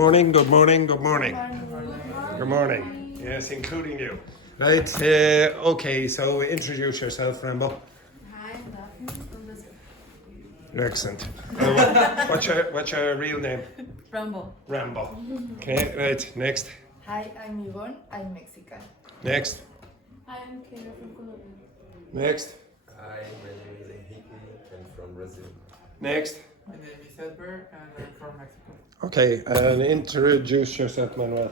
morning, good morning, good morning. Good morning. Good morning. Yes, including you. Right, okay, so introduce yourself, Rambo. Hi, I'm Dogme from Brazil. Excellent. What's your real name? Rambo. Rambo. Okay, right, next. Hi, I'm Yvonne. I'm Mexican. Next. Hi, I'm Kayla from Colombia. Next. Hi, my name is Enrique. I'm from Brazil. Next. My name is Edward and I'm from Mexico. Okay, and introduce yourself, Manuel.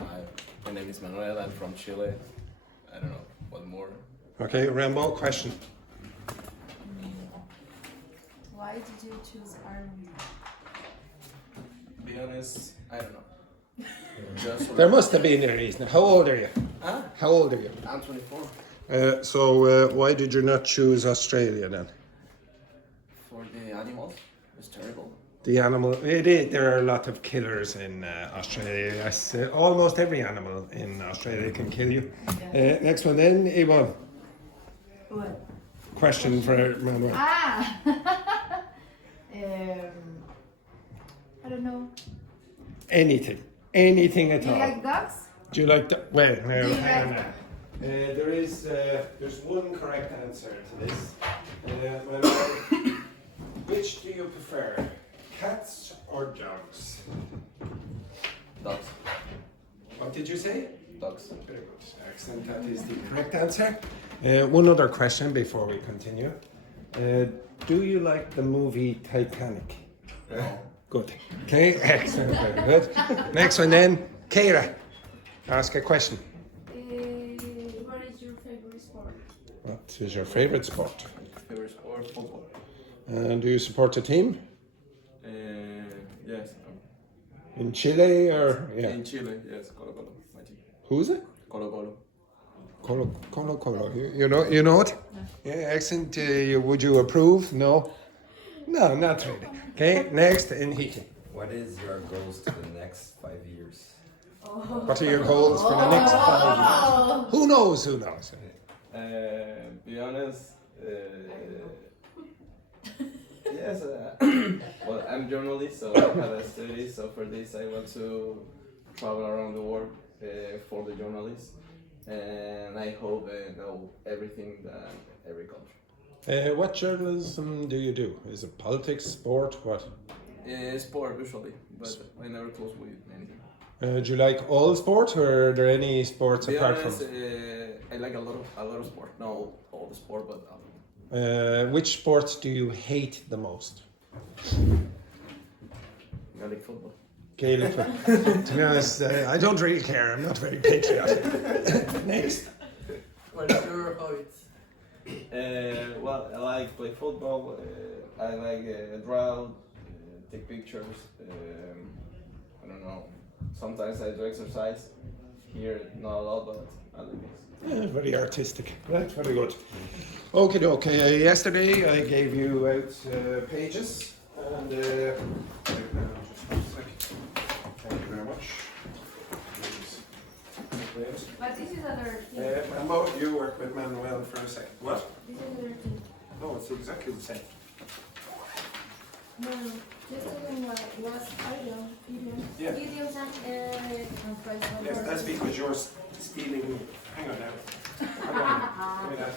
Hi, my name is Manuel. I'm from Chile. I don't know what more. Okay, Rambo, question. Why did you choose Ireland? To be honest, I don't know. Just There must have been a reason. How old are you? Huh? How old are you? I'm 24. So why did you not choose Australia then? For the animals, it's terrible. The animal, there are a lot of killers in Australia. Yes, almost every animal in Australia can kill you. Next one then, Yvonne. What? Question for Manuel. Ah! I don't know. Anything at Do you all. like dogs? Do you like the, well, now, Do you hang on like now. There's one correct answer to this. Manuel, which do you prefer, cats or dogs? Dogs. What did you say? Dogs. Very good. Excellent. That is the correct answer. One other question before we continue. Do you like the movie Titanic? Good. Okay, excellent. Very good. Next one then, Kira. Ask a question. What is your favorite sport? What is your favourite sport? Favorite sport? Football. And do you support a team? Yes. In Chile or yeah? In Chile, yes. Colo Colo, my team. Who's it? Colo Colo. Colo. You know it? Yeah, excellent. Would you approve? No? No, not really. Okay, next, Enrique. What is your goals to the next 5 years? What are your goals for the next 5 years? Who knows? Be honest, yes, well, I'm journalist, so I have a study, so for this I want to travel around the world for the journalists, and I hope I know everything that every country. What journalism do you do? Is it politics, sport, what? Sport usually, but I never close with anything. Do you like all sport, or are there any sports Be apart honest, from? I like a lot of sport. Not all the sport, but Which sports do you hate the most? I like football. Gaelic. To be honest, I don't really care. I'm not very patriotic. Next. What is your hobbies? Well, I like play football. I like draw, take pictures. I don't know. Sometimes I do exercise. Here, not a lot, but I like this. Very artistic. Right, very good. Okay. Yesterday I gave you out pages, and just one second. Thank you very much. But this is other team. Mambo, you work with Manuel for a second. What? This is other team. No, it's exactly the same. No, just talking about was idioms. Yeah. Idioms and phrasal Yes, verbs. that's because you're stealing. Hang on now. Give me that.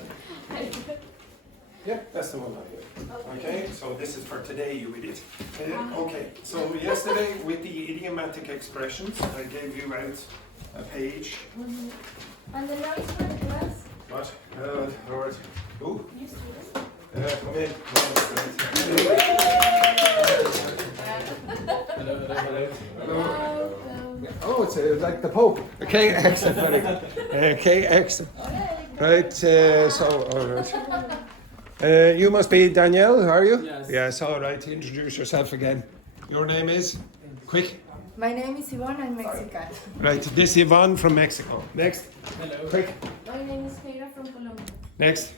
Yeah, that's the one I do. Okay, so this is for today, you idiot. Okay, so yesterday with the idiomatic expressions, I gave you out a page. And the next one was What? Lord. Who? you students. Come in. Hello. Oh, it's like the Pope. Okay, excellent. Very good. Okay, excellent. Right, all right. You must be Danielle, are you? Yes. Yes, all right. Introduce yourself again. Your name is? Quick. My name is Yvonne. I'm Mexican. Right, this is Yvonne from Mexico. Next. Hello. Quick. My name is Kayla from Colombia. Next.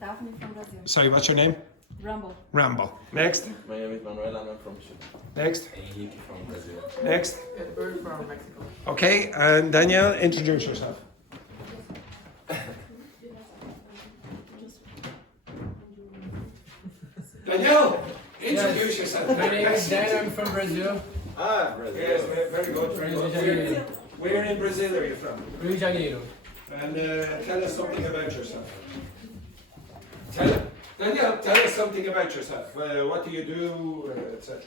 Dogme from Brazil. Sorry, what's your name? Rambo. Rambo. Next. My name is Manuel and I'm from Chile. Next. Enrique from Brazil. Next. Edward from Mexico. Okay, and Danielle, introduce yourself. Danielle, introduce yourself. My name is Dan, I'm from Brazil. Ah, Brazil. yes, very good. Very good. Where in Brazil are you from? Rio de Janeiro. And tell us something about yourself. Daniel, tell us something about yourself. What do you do, etc.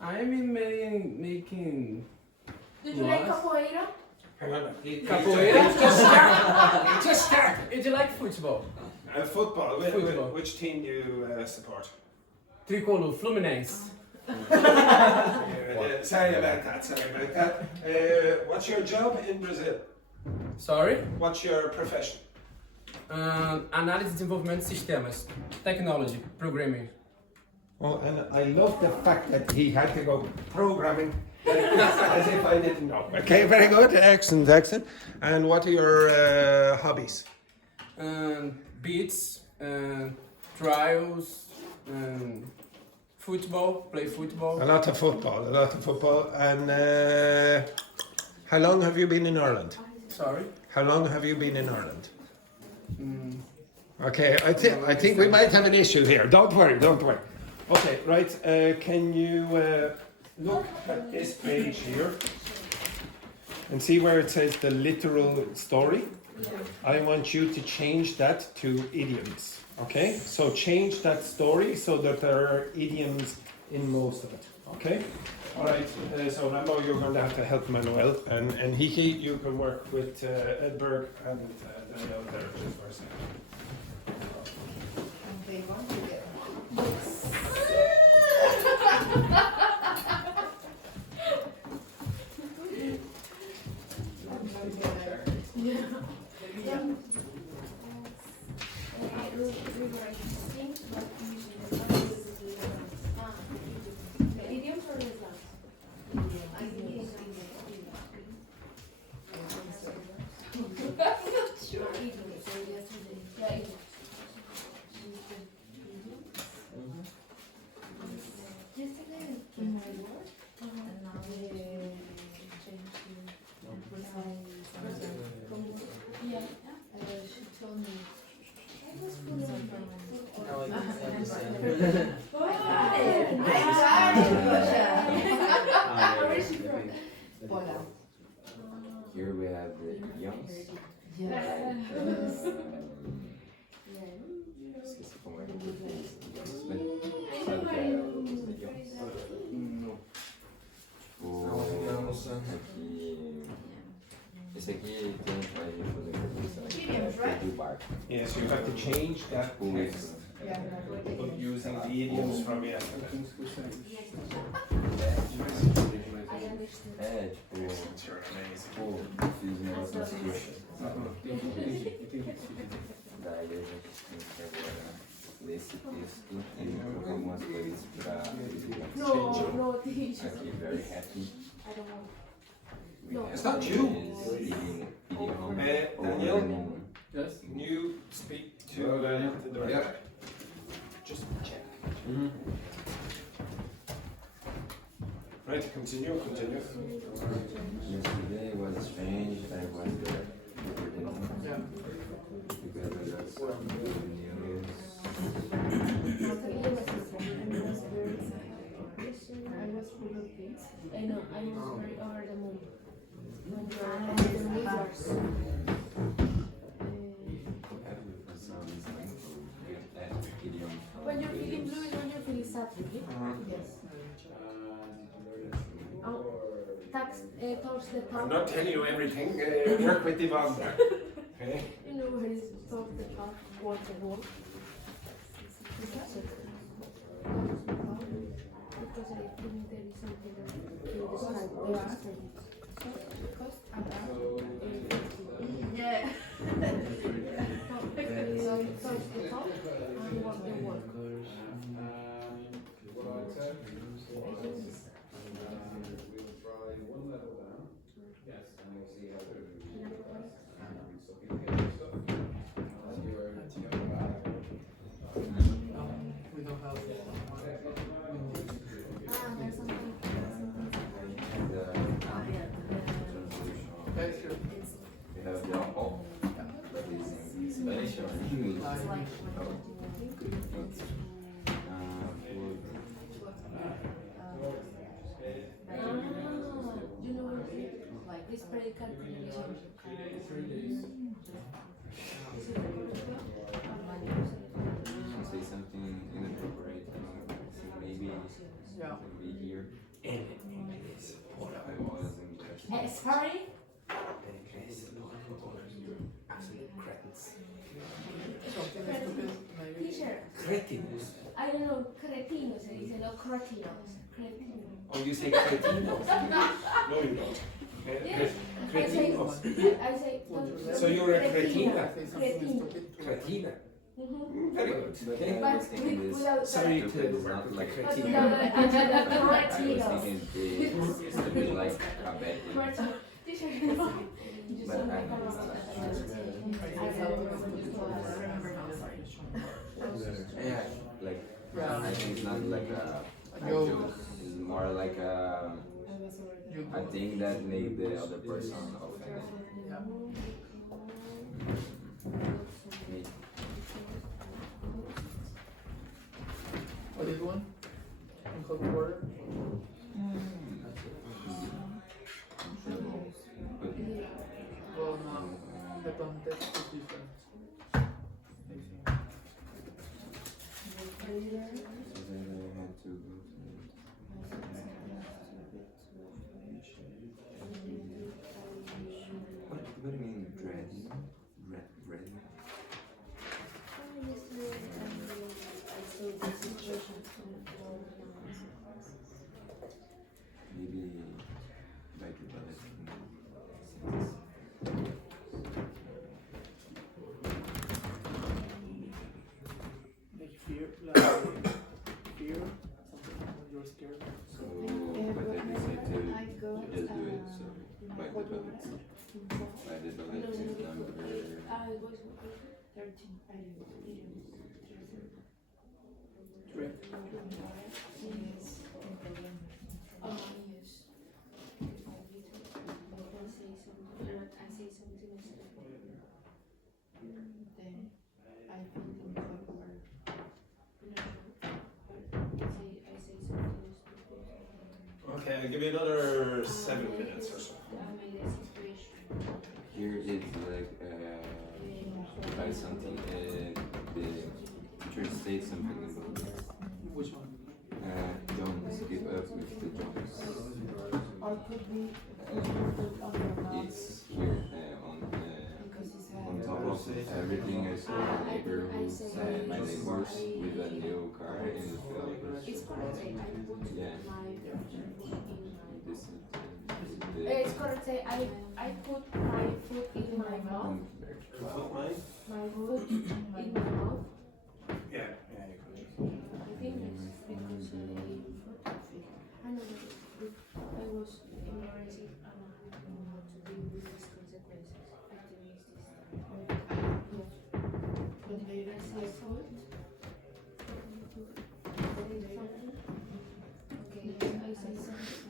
I'm making Did you like What? capoeira? Hang on. capoeira. He just started. Did you like football? Football. Football. Which team do you support? Tricolor, Fluminense. Sorry about that. What's your job in Brazil? Sorry? What's your profession? Análise e desenvolvimento de sistemas. Technology, programming. Oh, and I love the fact that he had to go programming as if I didn't know. Okay, very good. Excellent. And what are your hobbies? Beats, trials, football, play football. A lot of football. And how long have you been in Ireland? Sorry? How long have you been in Ireland? Okay, I think we might have an issue here. Don't worry. Okay, right. Can you look at this page here and see where it says the literal story? I want you to change that to idioms. Okay, so change that story so that there are idioms in most of it. Okay, all right. So Rambo, you're going to have to help Manuel, and Hiki, you can work with Edberg and Daniel there just for a second. Okay, one to get. The idioms or the slangs? Sure. Yeah, idioms. Yesterday in my work, and now they changed to yeah. She told me I was full Where is she from? Hola. Here we have the idioms. Esqueci como é que diz idioms, né? Sabe que é os idioms? Aqui. Esse aqui tem um pai de fazer conversão aqui do barco. Yes, you have to change that text using the idioms from yesterday. É, tipo, You're amazing. pô, fiz um negócio nas coxas. Daí a gente tem que agora ler esse texto e colocar algumas coisas pra No, teacher. aqui, very happy. I don't want. We No. have It's not you. Idiom. Daniel? Yes? You speak to the director. Just check. Right, continue. Yesterday was strange. I was there. Yeah. Because I got some good news. I was full of things. I know, I was very over the moon. When you're over the moon, you are so. When you're feeling blue and when you're feeling sad, right? Yes. Touch the top. I'm not telling you everything. Work with Ivan there. Okay? You know where is touch the top, watch the wall. Because I think there is something to describe Yeah. So touch the top and walk the wall. We don't have There's something. that's good. We have the alcohol. But it's in Spanish or English? It's like Oh. Yeah. be here. En inglés. Por I favor. was in Sorry? En inglés. Hacen cretins. Something stupid, maybe. Teacher, Cretinos. I don't know, cretino se dice, no cretinos. Cretino. Oh, you say cretinos? No, you don't. Yes. Cretinos. I say, don't. So you're a cretina. Say something Cretin. stupid to Cretina. Mhm. Very good. But Okay. I But was thinking this. without Sorry Stupid to is work not with like the But cretina. without the I was cretinos. thinking this to be like a bad thing. Cretino. Teacher, you just But don't I make a mistake. Yeah, like Yeah. I think it's not like a A joke. joke. It's more like a thing that make the other person offended. Yeah. Me. What is one? In hot water? Well, no. The context is different. So then I had to go what do you mean dreading? Dreading? Maybe like Like fear, something when you're scared. so but I decided to just do it, so bite the bullet. Bite the bullet is number Three. Okay, I'll give you another 7 minutes or so. here it's like by something the teacher says something about Which one? don't give up with the jumps. It's here on top of everything I saw my neighborhood, my neighbors with a new car in the developers. Yeah. This is It's correct. Say I put my foot in my mouth. Put mine? My foot in my mouth. Yeah, yeah, you can. I think it's because I know I was embarrassed and I didn't know how to deal with these consequences. I think it's this time. But I say foot. Okay, I say something.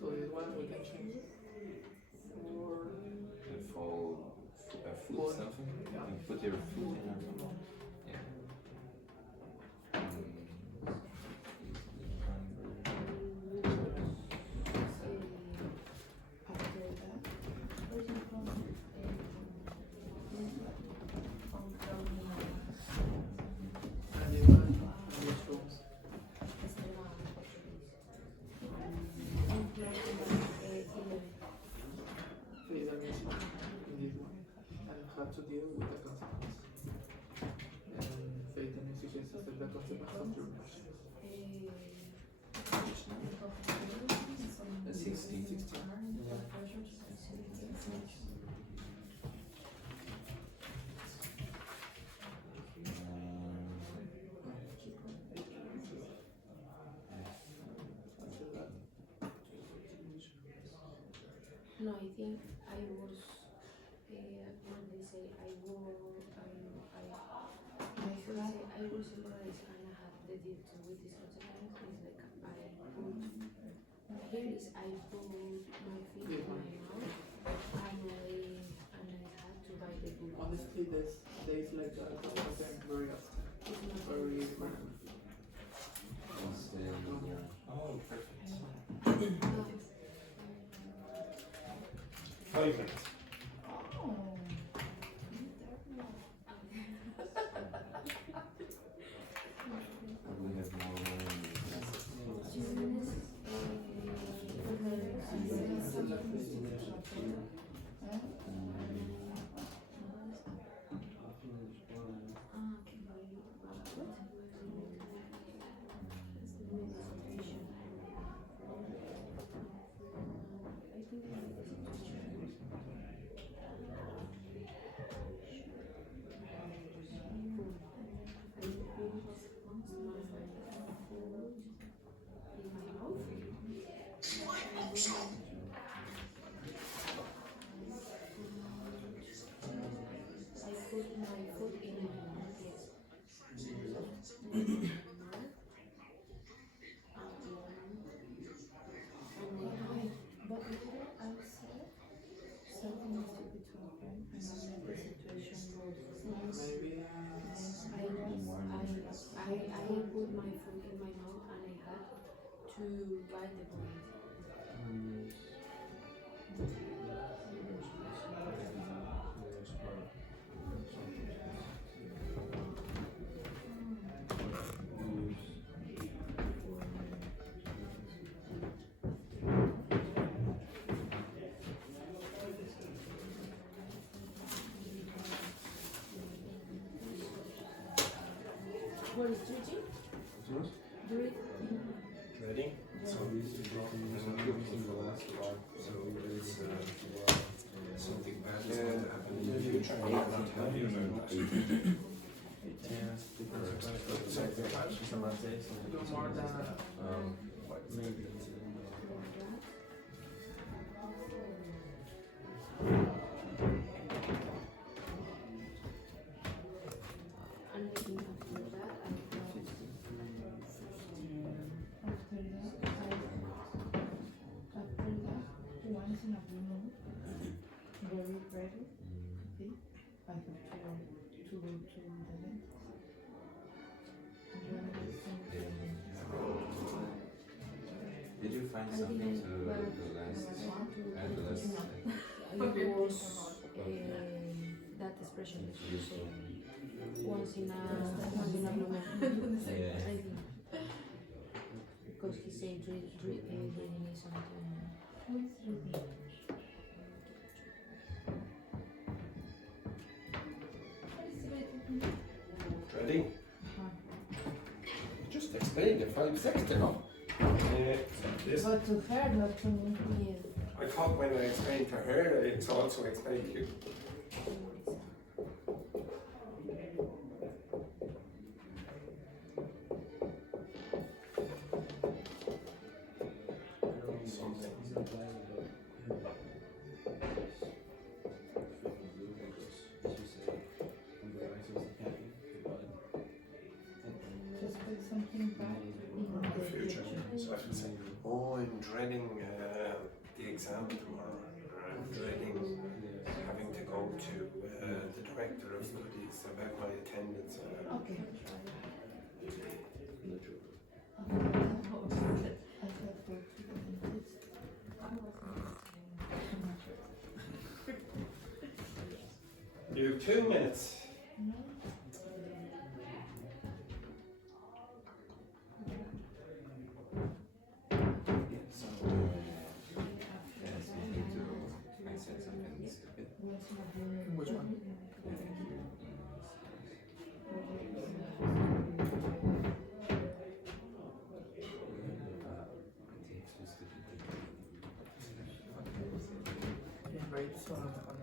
So this one we can change for fall foot something. You put your foot in or something. Yeah. and this one mushrooms. Play the music in this one and have to deal with the consequence. And play the music is the consequence of your actions. The 16. No, I think I was, when they say I was embarrassed and I had the deal to with this consequence. It's like here is I put my feet in my mouth and I had to bite the bullet. Honestly, this days like that happen very often, very frequently. Oh, perfect. 5 minutes. Oh. But later I said something is to be told, right? And then the situation was Maybe I put my foot in my mouth and I had to bite the point. What is judging? Do it. Ready? So something bad is going to happen in the future. And you're not happy about that. do more than Maybe. And maybe after that, after that, once in a blue moon, very rarely, okay, I have to go to the dentist. Did you find I something didn't, to but the last? At the last. it was that expression that you say once in a blue moon. Yeah. I think. Because he said reading is something. Who is reading? Ready? Just explained it 5 seconds ago. This, But to her, not to me. Yeah. I thought when I explained to her, it's also explained to you. Something. Just put something back in the Future. So I should say, oh, I'm dreading the exam tomorrow. I'm dreading having to go to the director of studies about my attendance. Okay. You have 2 minutes. which one? Rates on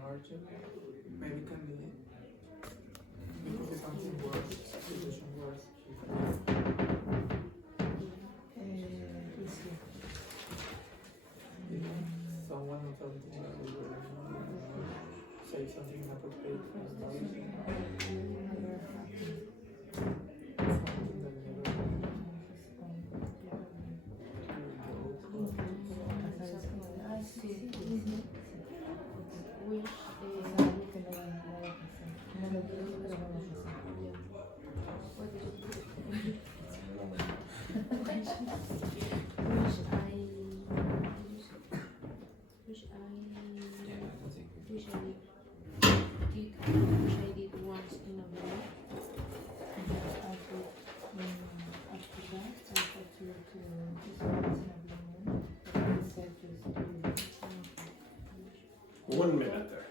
origin, maybe can be because it's something worse, situation worse. Someone or something say something inappropriate or embarrassing. Something that Which Which I did once in a way. I put after that I thought to this once in a blue moon, but instead just do 1 minute there.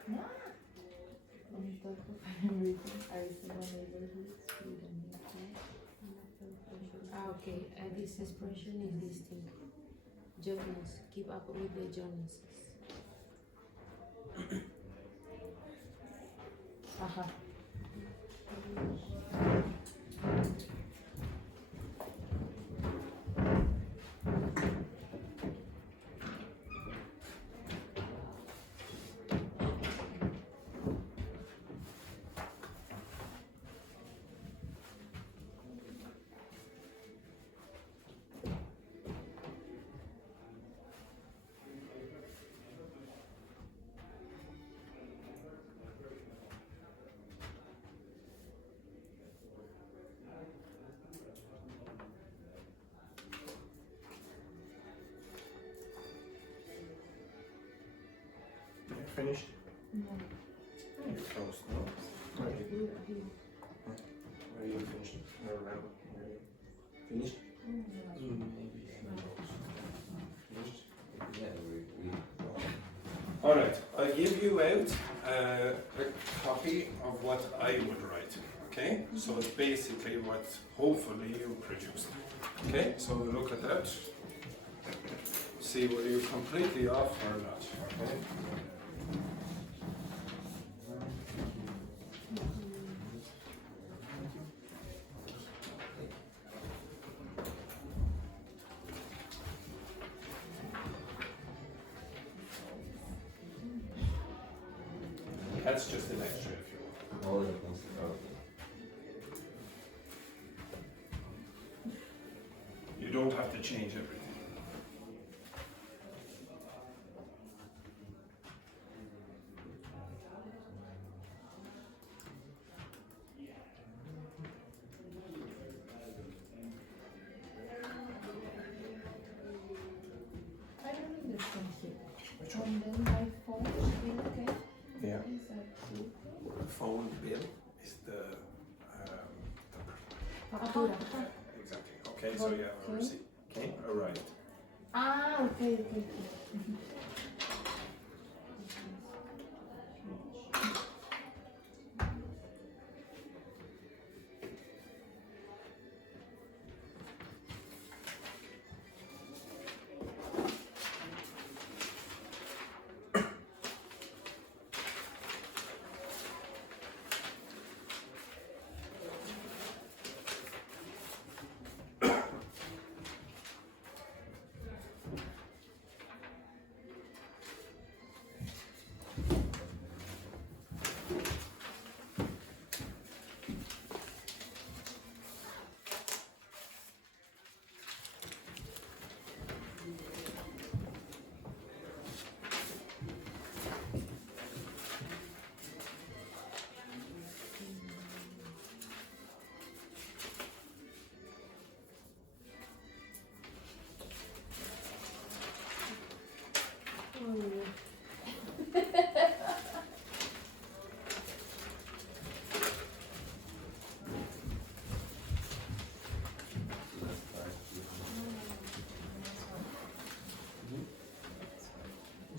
on top of everything. I see my neighborhoods with a new car. Okay, this expression is this thing. Jonas, keep up with the Jonases. Aha. You're finished? No. You're close, no? Where are you finished? Or around? Where are you? Finished? Maybe. Finished? Alright, I'll give you out a copy of what I would write. Okay? So it's basically what hopefully you produced. Okay? So look at that. See whether you're completely off or not. Okay? That's just an extra if you want. You don't have to change everything. I don't understand here. And then my phone should be okay. Yeah. Is that true? Phone bill is the Factura. exactly. Okay, so you have a receipt. Okay, alright. Ah, okay.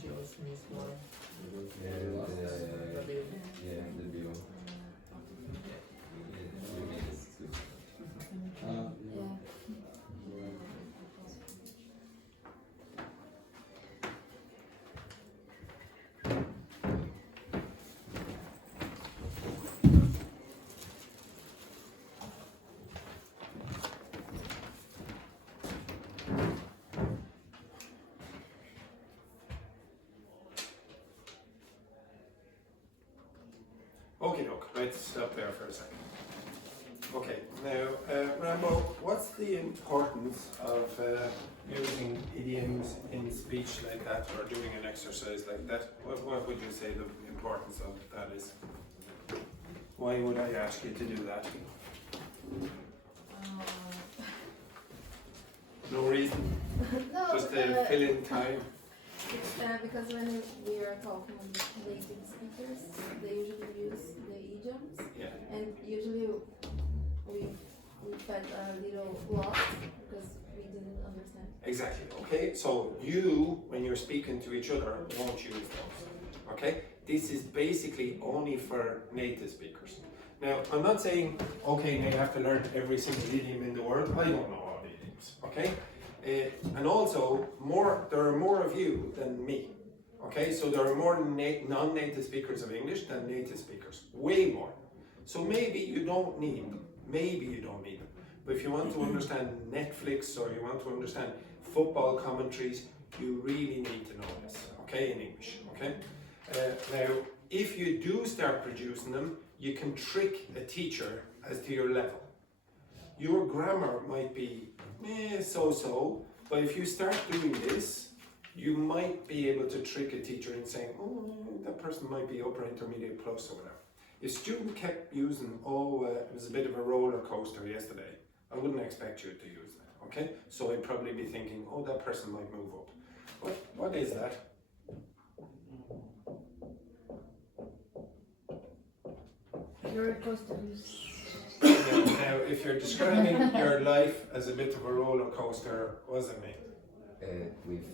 Just miss one. Okay, doke. Let's stop there for a second. Okay, now, Rambo, what's the importance of using idioms in speech like that, or doing an exercise like that? What would you say the importance of that is? Why would I ask you to do that? No reason, No, just to fill in time. it's because when we are talking with native speakers, they usually use the idioms, Yeah. and usually we felt a little lost because we didn't understand. Exactly, okay? So you, when you're speaking to each other, won't use those, okay? This is basically only for native speakers. Now, I'm not saying, okay, now you have to learn every single idiom in the world. I don't know all the idioms, okay? And also, there are more of you than me, okay? So there are more non-native speakers of English than native speakers, way more. So maybe you don't need them, maybe you don't need them. But if you want to understand Netflix or you want to understand football commentaries, you really need to know this, okay, in English, okay? Now, if you do start producing them, you can trick a teacher as to your level. Your grammar might be so-so, but if you start doing this, you might be able to trick a teacher in saying, oh, that person might be upper intermediate plus or whatever. If student kept using, it was a bit of a roller coaster yesterday, I wouldn't expect you to use that, okay? So I'd probably be thinking, oh, that person might move up. What is that? Roller coaster. Now, if you're describing your life as a bit of a roller coaster, what does it mean? With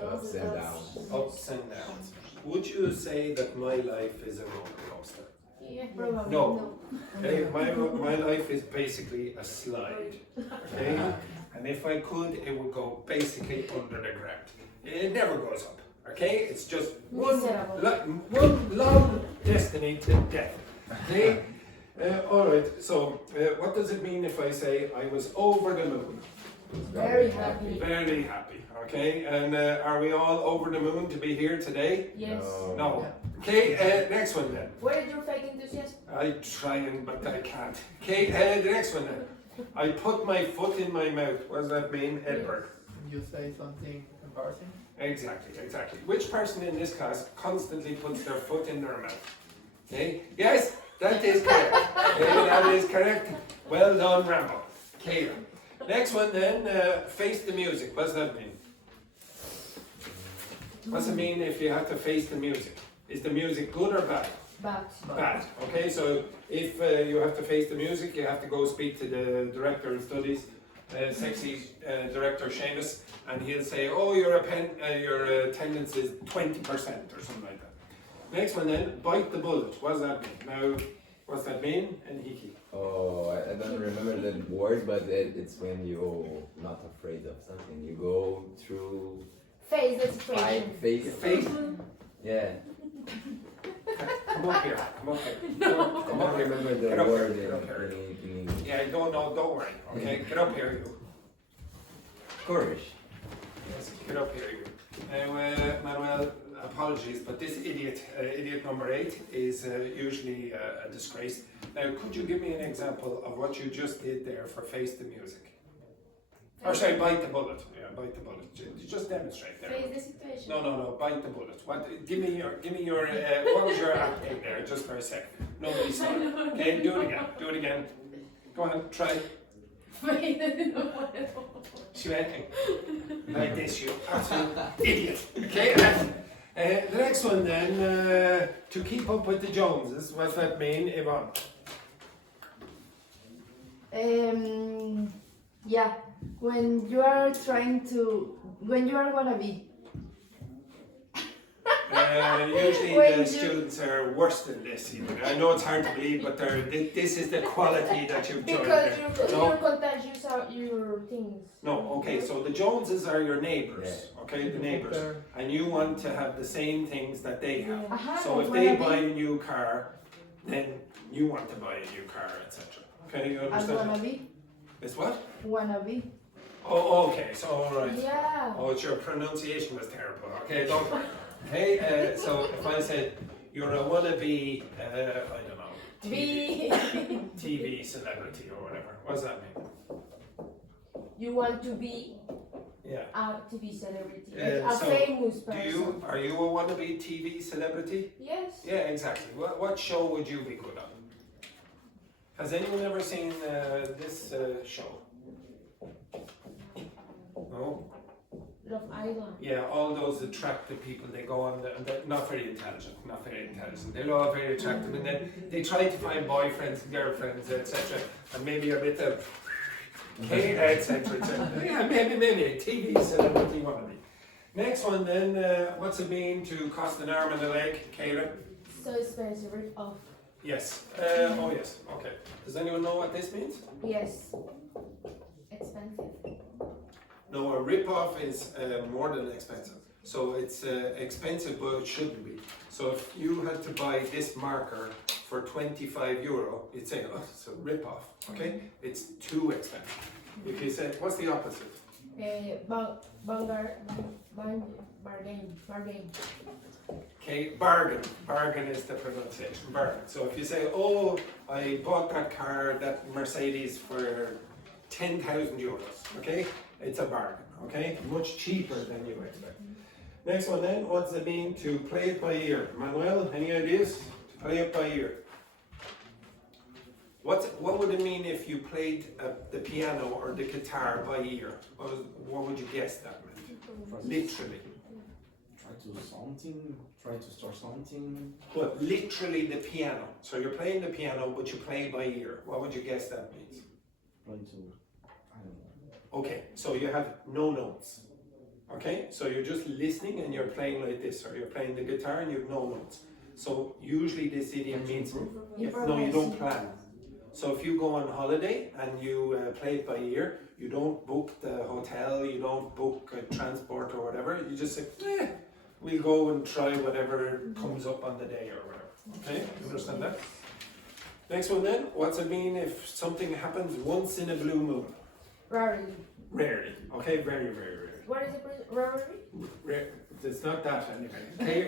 ups and downs. Ups and downs. Would you say that my life is a roller coaster? Yeah, probably. No. Okay, my life is basically a slide. Okay? And if I could, it would go basically under the ground. It never goes up. Okay? It's just one long destiny to death. Okay? Alright, so what does it mean if I say I was over the moon? Very happy. Very happy, okay? And are we all over the moon to be here today? Yes. No. Okay, next one then. Where is your fake enthusiasm? I try but I can't. Okay, the next one then. I put my foot in my mouth. What does that mean, Edward? You say something embarrassing? Exactly. Which person in this class constantly puts their foot in their mouth? Okay, yes, that is correct. Okay, that is correct. Well done, Rambo. Okay, next one then, face the music. What does that mean? What does it mean if you have to face the music? Is the music good or bad? Bad. Bad. Okay, so if you have to face the music, you have to go speak to the director of studies, sexy director Seamus, and he'll say, oh, your attendance is 20% or something like that. Next one then, bite the bullet. What does that mean? Now, what's that mean? And Hiki. Oh, I don't remember the word, but it's when you're not afraid of something. You go through Face the situation. face. Yeah. Come up here. I don't remember the Get up word here, get up here. in English. Yeah, don't worry. Okay, get up here, you. Courage. Yes, get up here, you. Now, Manuel, apologies, but this idiot number 8, is usually a disgrace. Now, could you give me an example of what you just did there for face the music? Or sorry, bite the bullet. Yeah, bite the bullet. Just demonstrate there. Face the situation. No, bite the bullet. What? Give me your. What was your acting there? Just for a sec. Nobody saw it. Okay, do it again. Go on, try. She went like this, you absolute idiot. Okay. The next one then. To keep up with the Joneses. What's that mean, Yvonne? Yeah, when you are gonna be. Usually When the students are worse than this. Even. I know it's hard to believe, but this is the quality that you've joined. Because No? your contagious are your things. No, okay, so the Joneses are your neighbours, okay, the neighbours, and you want to have the same things that they have. So if they buy a new car, then you want to buy a new car, etc. Okay, you understand? Wannabe? It's what? Wannabe. Oh, okay, so alright. Yeah. Oh, it's your pronunciation was terrible. Okay, don't worry. Okay, so if I said you're a wannabe, I don't know, TV celebrity or whatever, what does that mean? You want to be Yeah. a TV celebrity, So, a famous person. Are you a wannabe TV celebrity? Yes. Yeah, exactly. What show would you be good on? Has anyone ever seen this show? No? Love Island. Yeah, all those attractive people, they go on, they're not very intelligent, They're all very attractive, and then they try to find boyfriends and girlfriends, etc. And maybe a bit of, etc. Yeah, maybe. TV celebrity wannabe. Next one then, what's it mean to cost an arm and a leg, Kayla? So expensive, rip off. Yes. Oh yes. Okay. Does anyone know what this means? Yes. Expensive. No, a rip-off is more than expensive. So it's expensive, but it shouldn't be. So if you had to buy this marker for €25, you'd say, oh, it's a rip-off. Okay? It's too expensive. If you say, what's the opposite? Bargain. Okay, bargain. Bargain is the pronunciation. Bargain. So if you say, oh, I bought that car, that Mercedes for €10,000. Okay, it's a bargain. Okay, much cheaper than you expect. Next one then, what does it mean to play it by ear? Manuel, any ideas? To play it by ear. What would it mean if you played the piano or the guitar by ear? What would you guess that meant? Literally. Try to start something. But literally the piano. So you're playing the piano, but you play by ear. What would you guess that means? Trying to, I don't know. Okay, so you have no notes. Okay, so you're just listening and you're playing like this, or you're playing the guitar and you have no notes. So usually this idiom means, no, you don't plan. So if you go on holiday and you play it by ear, you don't book the hotel, you don't book transport or whatever, you just say, we'll go and try whatever comes up on the day or whatever. Okay, you understand that? Next one then, what's it mean if something happens once in a blue moon? Rarely. Rarely. Okay, very, very rarely. What is it? Rarely? It's not that anyway. Okay,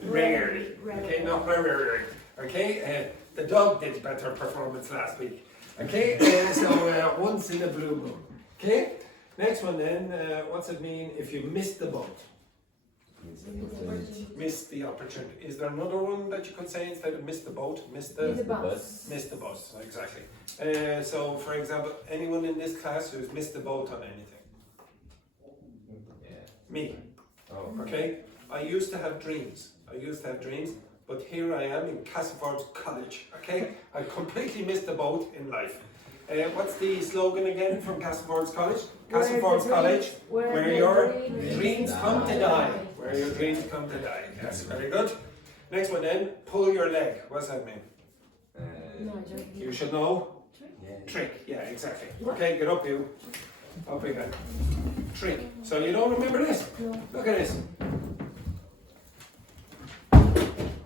rarely. Okay, not very. Okay, the dog did better performance last week. Okay, so once in a blue moon. Okay, next one then, what's it mean if you miss the boat? Miss the opportunity. Is there another one that you could say instead of miss the boat? Miss the bus. Miss the bus, exactly. So, for example, anyone in this class who's missed the boat on anything? Yeah. Me. Oh. Okay? I used to have dreams, but here I am in Castleforbes College. Okay? I completely missed the boat in life. What's the slogan again from Castleforbes College? Castleforbes College, where your dreams come to die. Where your dreams come to die. Yes, very good. Next one then, pull your leg. What's that mean? You should know. Yeah. Trick, yeah, exactly. Okay, get up you. Up again. Trick. So you don't remember this? No. Look at this.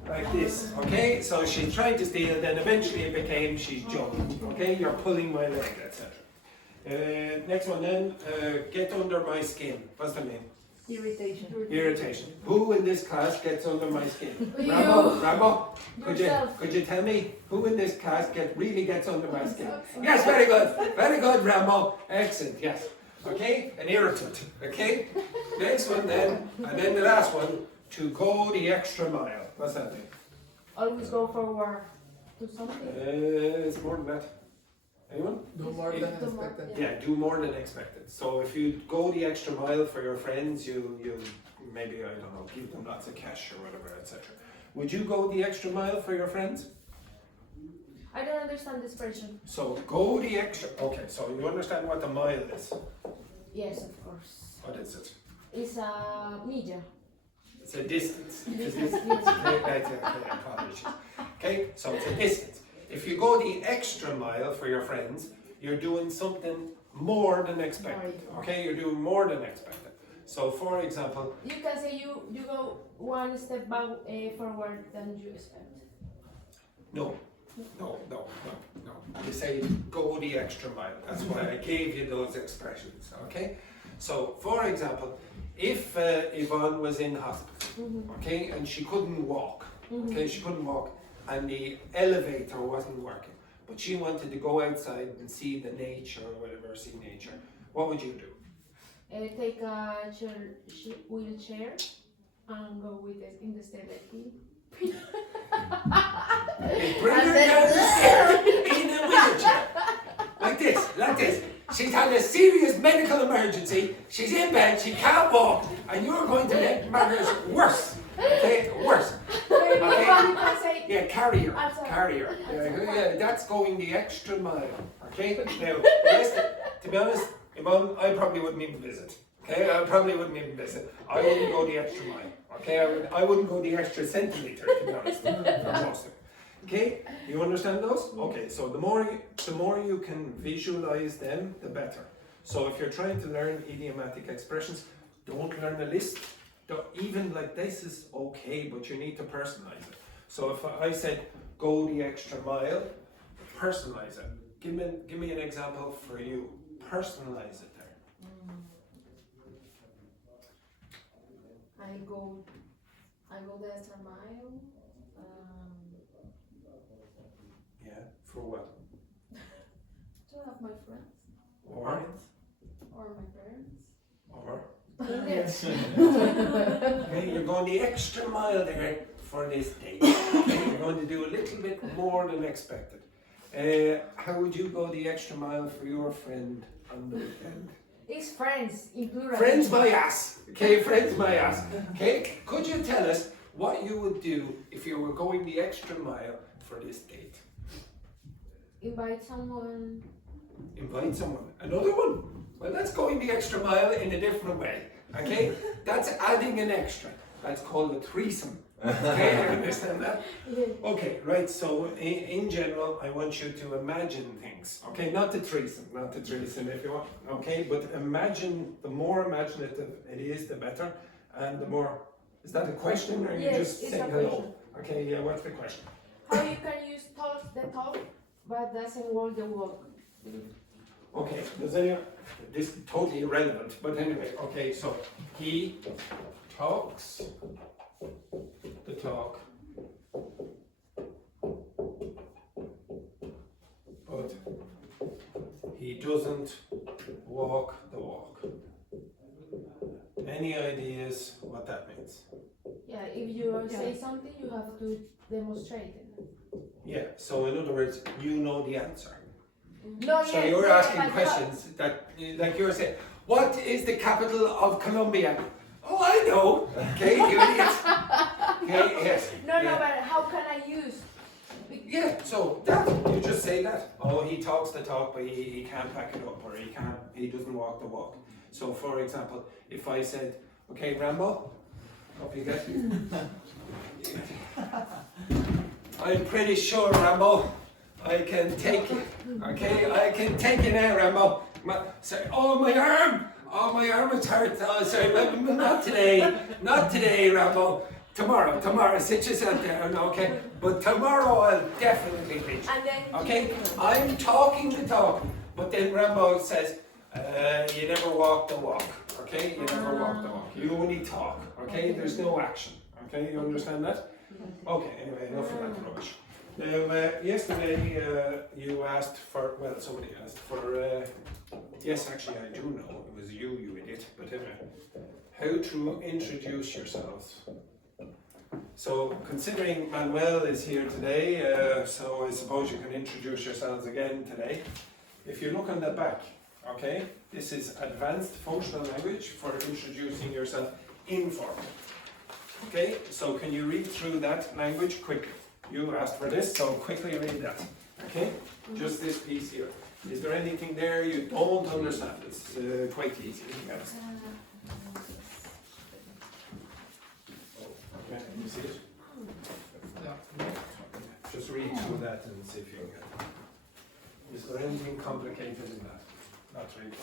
Like this, okay? So she's trying to steal, then eventually it became she's jumped. Okay, you're pulling my leg, etc. Next one then, get under my skin. What's the name? Irritation. Who in this class gets under my skin? Rambo, could you tell me who in this class really gets under my skin? Yes, very good, Rambo. Excellent, yes. Okay, an irritant. Okay, next one then, and then the last one, to go the extra mile. What's that mean? Always go forward to something. It's more than that. Anyone? No more than expected. Yeah, do more than expected. So if you go the extra mile for your friends, you maybe, I don't know, give them lots of cash or whatever, etc. Would you go the extra mile for your friends? I don't understand this expression. So go the extra. Okay, so you understand what the mile is? Yes, of course. What is it? It's a milla. It's a distance. Yes, Okay, apologies. Okay, so it's a distance. If you go the extra mile for your friends, you're doing something more than expected. Okay, you're doing more than expected. So, for example, You can say you go one step back forward than you expect. no. You say go the extra mile. That's why I gave you those expressions. Okay. So, for example, if Yvonne was in hospital, okay, and she couldn't walk, and the elevator wasn't working, but she wanted to go outside and see the nature or whatever, see nature, what would you do? Take a wheelchair and go with it in the stair like this. They bring her down the stairs in a wheelchair. Like this. She's had a serious medical emergency. She's in bed, she can't walk, and you're going to make matters worse. Okay, worse. Maybe you can say, Yeah, carrier. I'm sorry. Carrier. Yeah, that's going the extra mile. Okay? Now, yes, to be honest, Yvonne, I probably wouldn't even visit. Okay? I probably wouldn't even visit. I wouldn't go the extra mile. Okay? I wouldn't go the extra centimetre, to be honest. For most of it. Okay? You understand those? Okay, so the more you can visualize them, the better. So if you're trying to learn idiomatic expressions, don't learn a list. Even like this is okay, but you need to personalize it. So if I said go the extra mile, personalize it. Give me an example for you. Personalize it there. I go the extra mile. Yeah, for what? To have my friends Or or my parents. or Yes. okay, you're going the extra mile there for this date. Okay, you're going to do a little bit more than expected. How would you go the extra mile for your friend on the weekend? It's friends in plural. Friends my ass. Okay, friends my ass. Okay, could you tell us what you would do if you were going the extra mile for this date? Invite someone. Invite someone. Another one? Well, that's going the extra mile in a different way. Okay? That's adding an extra. That's called a threesome. Okay, you understand that? Okay, right, so in general, I want you to imagine things. Okay, not the threesome if you want. Okay, but imagine, the more imaginative it is, the better. And the more, is that a question or Yes, you just it's saying a hello? question. Okay, yeah, what's the question? How you can use talk, but doesn't walk the walk. Okay, does anyone, this is totally irrelevant, but anyway, okay, so he talks the talk, but he doesn't walk the walk. Any ideas what that means? Yeah, if you say something, you have to demonstrate it. Yeah, so in other words, you know the answer. No, So you're asking questions that, like you're saying, what is the capital of Colombia? Oh, I know. Okay, you idiot. Okay, yes. No, yeah. but how can I use? Yeah, so that, you just say that. Oh, he talks the talk, but he can't pack it up, or he doesn't walk the walk. So for example, if I said, okay, Rambo, hope you get it. I'm pretty sure, Rambo, I can take it. Okay, I can take it now, Rambo. My arm is hurt. Oh, sorry, not today, Rambo. Tomorrow, sit yourself down, okay? But tomorrow I'll definitely reach. And then Okay, I'm talking the talk, but then Rambo says, you never walk the walk, okay? You never walk the walk. You only talk, okay? There's no action, okay? You understand that? Okay, anyway, enough of that rubbish. Now, yesterday you asked for, well, somebody asked for, yes, actually I do know, it was you idiot, but anyway, how to introduce yourselves. So, considering Manuel is here today, so I suppose you can introduce yourselves again today. If you look on the back, okay, this is advanced functional language for introducing yourself informal. Okay, so can you read through that language quickly? You asked for this, so quickly read that. Okay, just this piece here. Is there anything there you don't understand? It's quite easy. Yes. Okay, you see it? Yeah. Just read through that and see if you can get it. Is there anything complicated in that? Not really.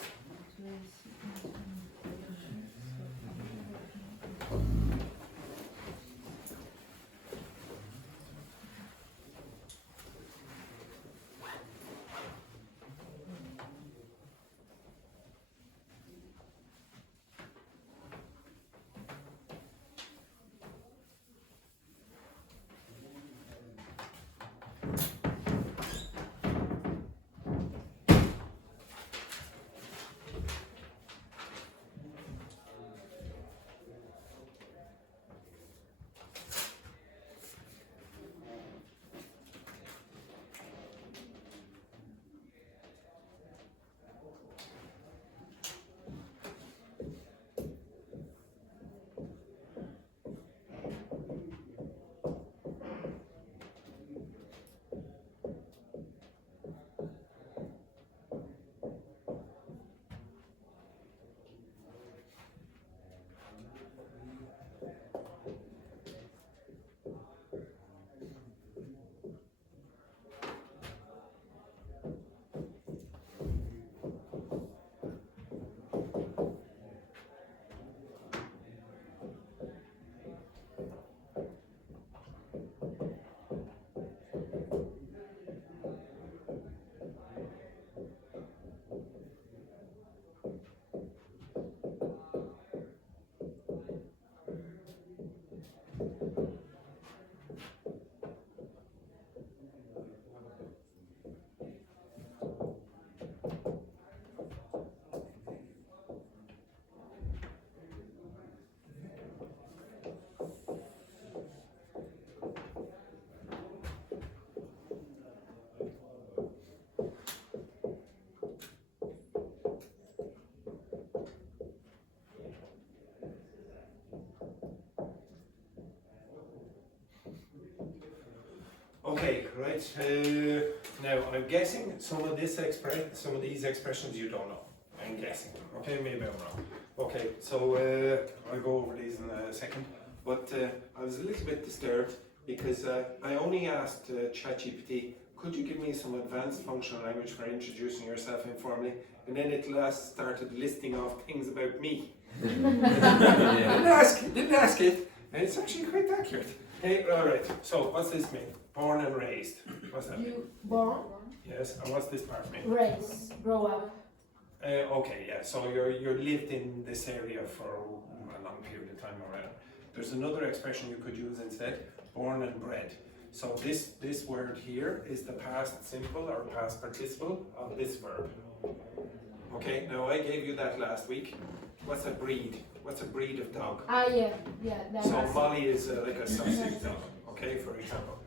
Okay, right. Now I'm guessing some of these expressions you don't know. I'm guessing. Okay, maybe I'm wrong. Okay, so I'll go over these in a second. But I was a little bit disturbed because I only asked ChatGPT, could you give me some advanced functional language for introducing yourself informally? And then it last started listing off things about me. Didn't ask it, and it's actually quite accurate. Hey, all right. So what's this mean? Born and raised. What's that mean? You born, Yes. And what's this part mean? raise, grow up. Okay, yeah. So you're lived in this area for a long period of time around. There's another expression you could use instead. Born and bred. So this word here is the past simple or past participle of this verb. Okay. Now I gave you that last week. What's a breed? What's a breed of dog? Yeah, that's So Molly is like a sausage dog, okay, for example.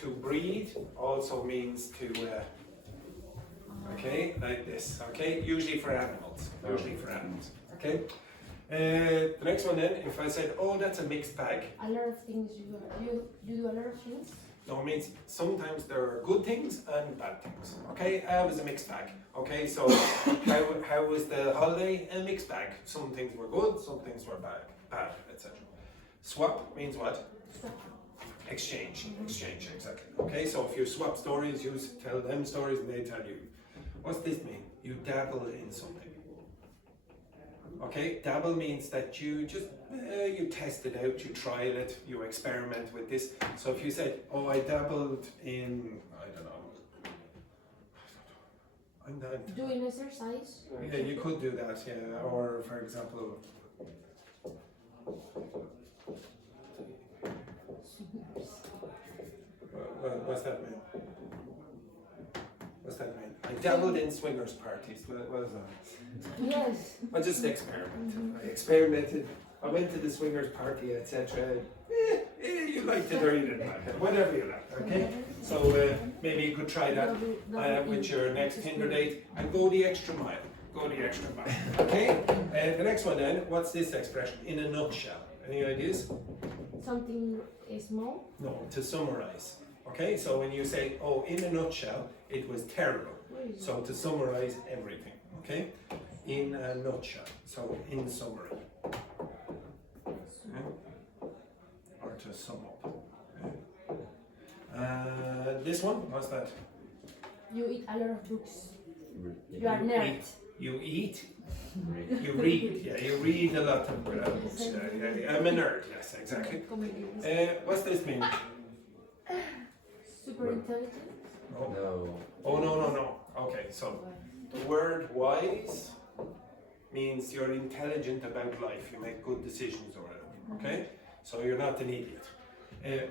To breed also means to, okay, like this, okay, usually for animals, okay. The next one then, if I said, oh, that's a mixed bag. a lot of things you do a lot of things. No, it means sometimes there are good things and bad things, okay. It was a mixed bag, okay, so how was the holiday? A mixed bag. Some things were good, some things were bad, etc. Swap means what? Exchange, exactly. Okay, so if you swap stories, you tell them stories and they tell you. What's this mean? You dabble in something. Okay, dabble means that you just, you test it out, you trial it, you experiment with this. So if you said, oh, I dabbled in, I don't know, I'm not... Doing exercise. Yeah, you could do that, yeah. Or, for example, what's that mean? What's that mean? I dabbled in swingers parties. What is that? Yes. I just experimented. I experimented. I went to the swingers party, etc. You liked it or you didn't like it. Whatever you like, okay? So maybe you could try that with your next Tinder date and go the extra mile. Go the extra mile, okay? The next one then, what's this expression? In a nutshell. Any ideas? Something small. No, to summarize. Okay, so when you say, oh, in a nutshell, it was terrible. So to summarize everything, okay? In a nutshell, so in summary. Okay? Or to sum up. Okay? This one, what's that? You eat a lot of books. Yeah. You are nerd. You eat? You read, yeah, you read a lot of books. Yeah. I'm a nerd, yes, exactly. What's this mean? Super intelligent. No. No. Oh, no. Okay, so the word wise means you're intelligent about life. You make good decisions or whatever. Okay, so you're not an idiot.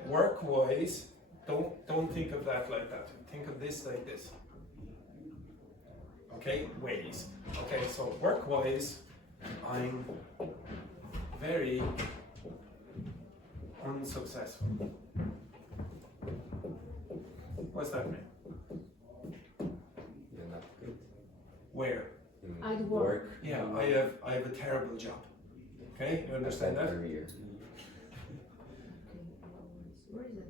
Work wise, don't think of that like that. Think of this like this. Okay, ways. Okay, so work wise, I'm very unsuccessful. What's that mean? You're not good. Where? In I'd work. Yeah, I have a terrible job. Okay, you understand that? Career. Where is it?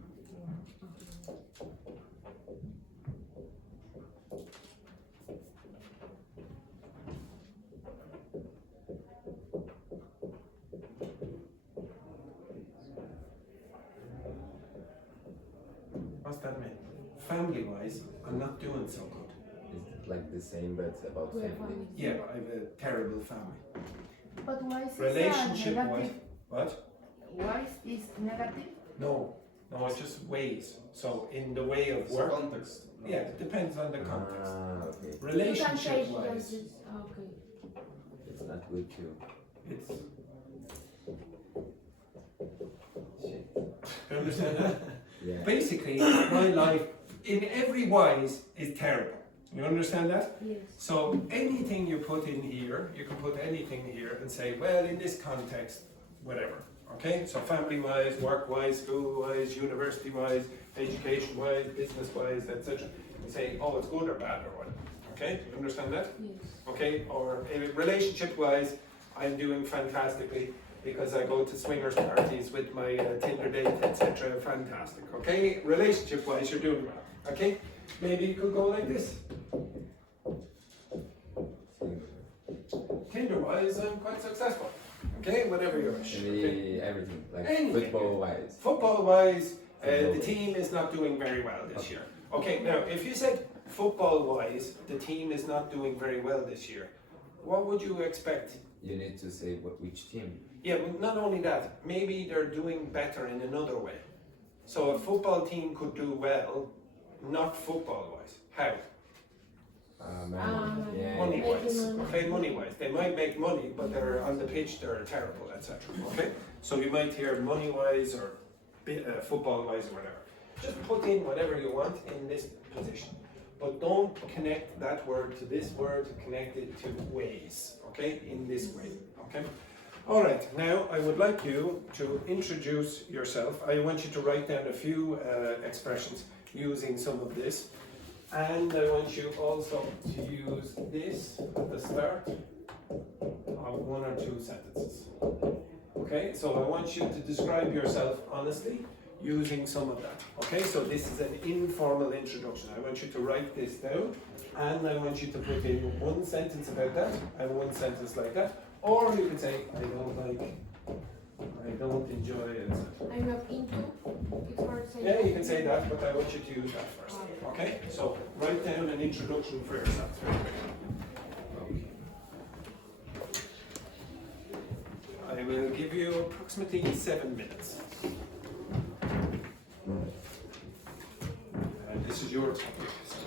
What's that mean? Family wise, I'm not doing so good. It's like the same, but about We're family. family. Yeah, I have a terrible family. But why is Relationship wise, negative? what? Why is this negative? No, it's just ways. So in the way of work, Context. yeah, it depends on the context. Okay. You can Relationship change wise, it. Okay. It's not good too. it's. Shit. You understand that? Yeah. Basically, my life in every wise is terrible. You understand that? Yes. So anything you put in here, you can put anything here and say, well, in this context, whatever. Okay? So family-wise, work-wise, school-wise, university-wise, education-wise, business-wise, etc. You say, oh, it's good or bad or whatever. Okay? You understand that? Yes. Okay? Or relationship-wise, I'm doing fantastically. because I go to swingers parties with my Tinder date, etc. Fantastic. Okay, relationship-wise, you're doing well. Okay, maybe you could go like this. Tinder-wise, I'm quite successful. Okay, whatever you wish. Maybe everything, like Anything. football-wise. Football-wise, the team is not doing very well this year. Okay, now if you said football-wise, the team is not doing very well this year, what would you expect? You need to say which team. Yeah, but not only that, maybe they're doing better in another way. So a football team could do well, not football-wise. How? Yeah. Money-wise. Making money. Okay, money-wise. They might make money, but they're on the pitch, they're terrible, etc. Okay? So you might hear money-wise or football-wise or whatever. Just put in whatever you want in this position. But don't connect that word to this word, connect it to ways, okay? In this way, okay? All right, now I would like you to introduce yourself. I want you to write down a few expressions using some of this. And I want you also to use this at the start of one or two sentences. Okay, so I want you to describe yourself honestly using some of that. Okay, so this is an informal introduction. I want you to write this down and I want you to put in one sentence about that and one sentence like that. Or you could say, I don't like, I don't enjoy it. I'm not into. It's hard to say. Yeah, you can say that, but I want you to use that first. Okay, so write down an introduction for yourself. I will give you approximately 7 minutes. And this is your topic. So.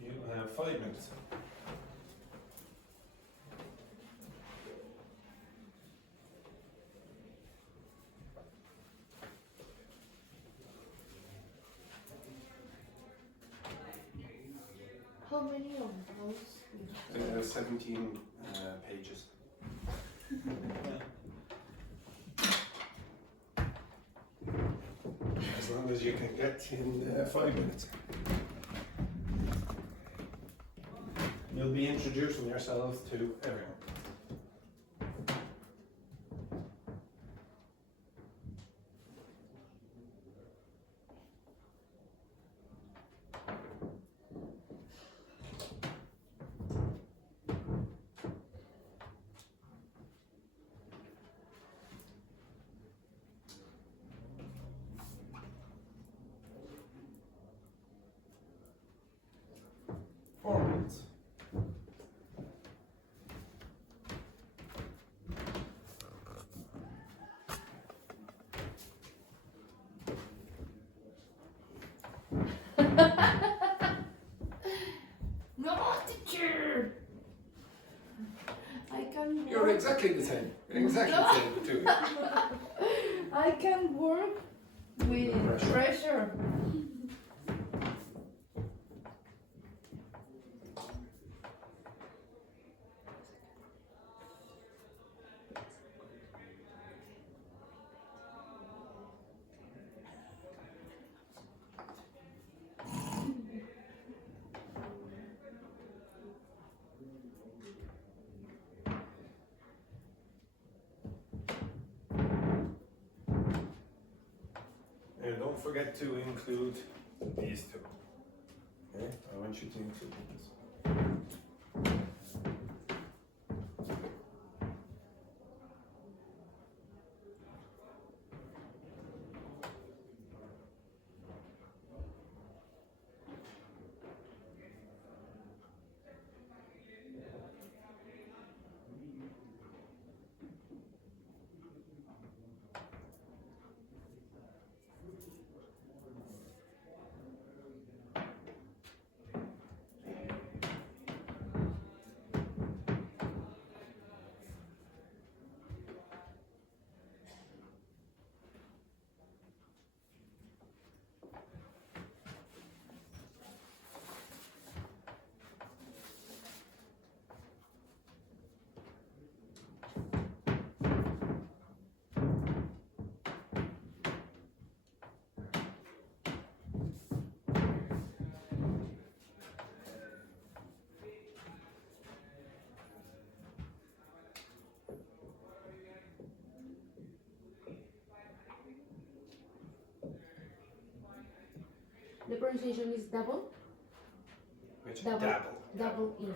You have 5 minutes. How many of those? 17 pages. As long as you can get in 5 minutes. You'll be introducing yourselves to everyone. can You're work. exactly the same. Exactly the same too. I can work with pressure. And don't forget to include these two. Okay? I want you to include this. The pronunciation is double. Which Double. dabble. Double E.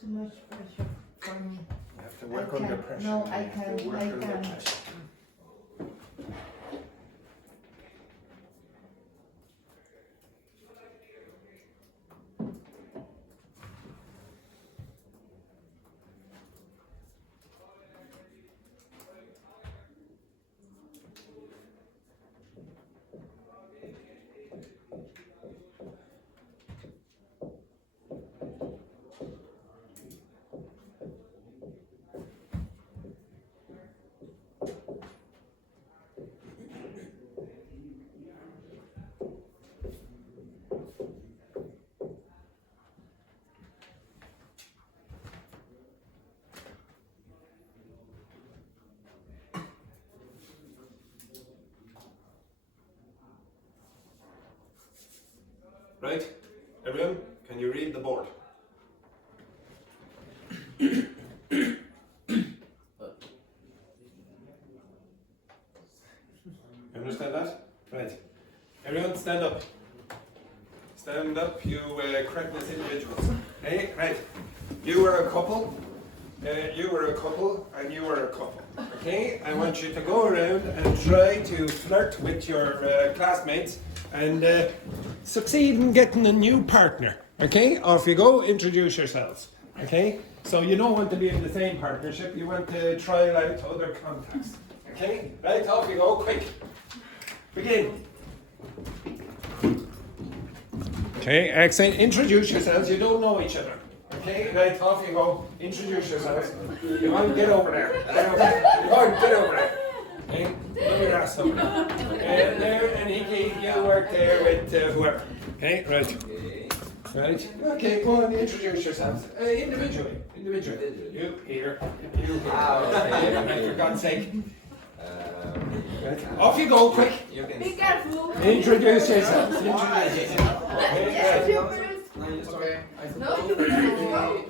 Too much pressure for me. You have to work I under can't. pressure. No, You I have to can't. work I under can't. pressure. Right? Everyone, can you read the board? You understand that? Right. Everyone, stand up. Stand up, you correctness individuals. Hey, right. You were a couple. You were a couple, and you were a couple. Okay? I want you to go around and try to flirt with your classmates and succeed in getting a new partner. Okay? Off you go, introduce yourselves. Okay? So you don't want to be in the same partnership, you want to try out other contacts. Okay? Right, off you go, quick. Begin. Okay, excellent. Introduce yourselves, you don't know each other. Okay, right, off you go. Introduce yourselves. You want to get over there. Get over there. Go on, get over there. Okay, look at that over there. There, and Hickey, you work there with whoever. Okay, right. Right. Okay, go on, introduce yourselves. Individually. You here. You here. Ah, okay. For God's sake. Off you go, quick. You can Be careful. Introduce yourself. Introduce yourself. Yes, you first. Okay, I No, suppose you that can we go.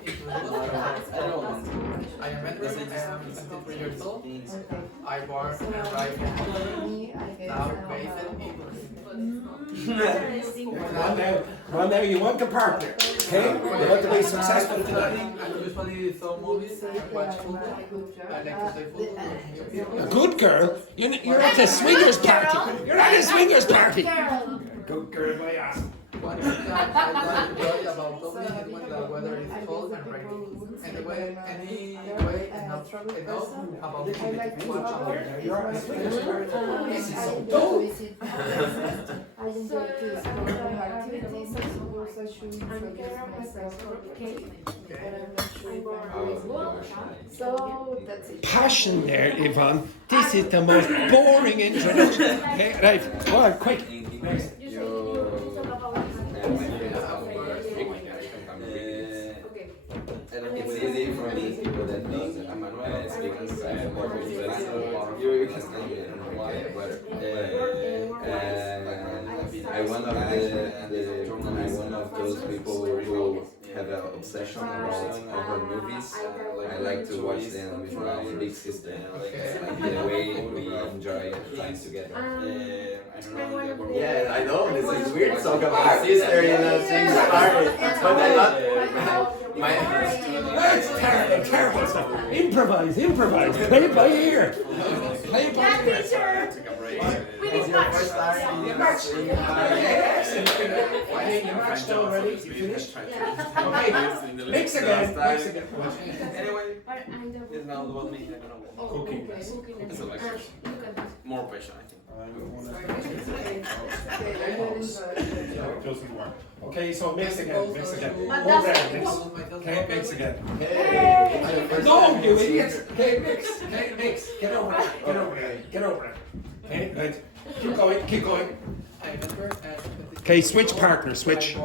I am Manuel, I am 23 years old. Okay. I born So, and arrived in for me, I guess now I based have in England. Come on now, you want a partner. Okay? You want to be successful tonight. I usually saw movies and watch football. I like to play football. A good girl? You're at a swingers party. You're at a swingers party. Girl. Good girl, my ass. One thing I enjoy about Dogme is when the weather is cold and rainy. Anyway, enough about I the like to watch travel. out. You're at a swingers party. This is I so enjoy dull. to visit places. I enjoy to explore new activities. I suppose I should introduce myself. Okay. But I'm not sure if I'm reasonable. So that's it. Passion there, Yvonne. This is the most boring introduction. Okay, right. Go on, quick. It's easy for me, people that knows that I'm Manuel, because I'm more you can still get I'm one of those people who have an obsession around horror movies. I like to watch them with my big sister. Like the way we enjoy time together. Yeah, I know this is weird to talk about sister in a same party, but I love my. That's terrible, terrible stuff. Improvise, improvise. Play it by ear. Play it by ear. You matched already? You finished? Okay, mix again. Mix again. Anyway, it's now about me. Cooking. More passion, I think. No, it doesn't work. Okay, so mix again, mix again. But Over that's there, mix. Okay, mix again. Hey. No, you idiots. Okay, mix. Okay, mix. Get over it. Get over it. Get over it. Okay, right. Keep going, keep going. Okay, switch partner, switch.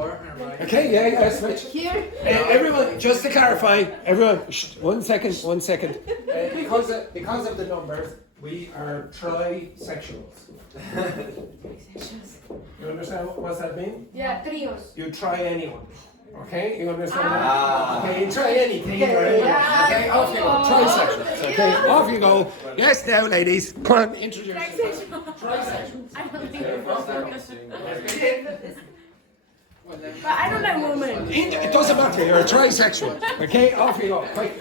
Okay, yeah, switch. Here. Everyone, just to clarify, everyone, 1 second, 1 second. Because of the numbers, we are trisexuals. You understand what that means? Yeah, trios. You try anyone. Okay, you understand Ah. that? Okay, you try anything or anyone. Okay, off you go. Trisexuals. Okay, off you go. Yes, now, ladies. Come on, introduce yourself. Trisexuals. I don't think But I don't like women. It doesn't matter. You're a trisexual. Okay, off you go. Quick.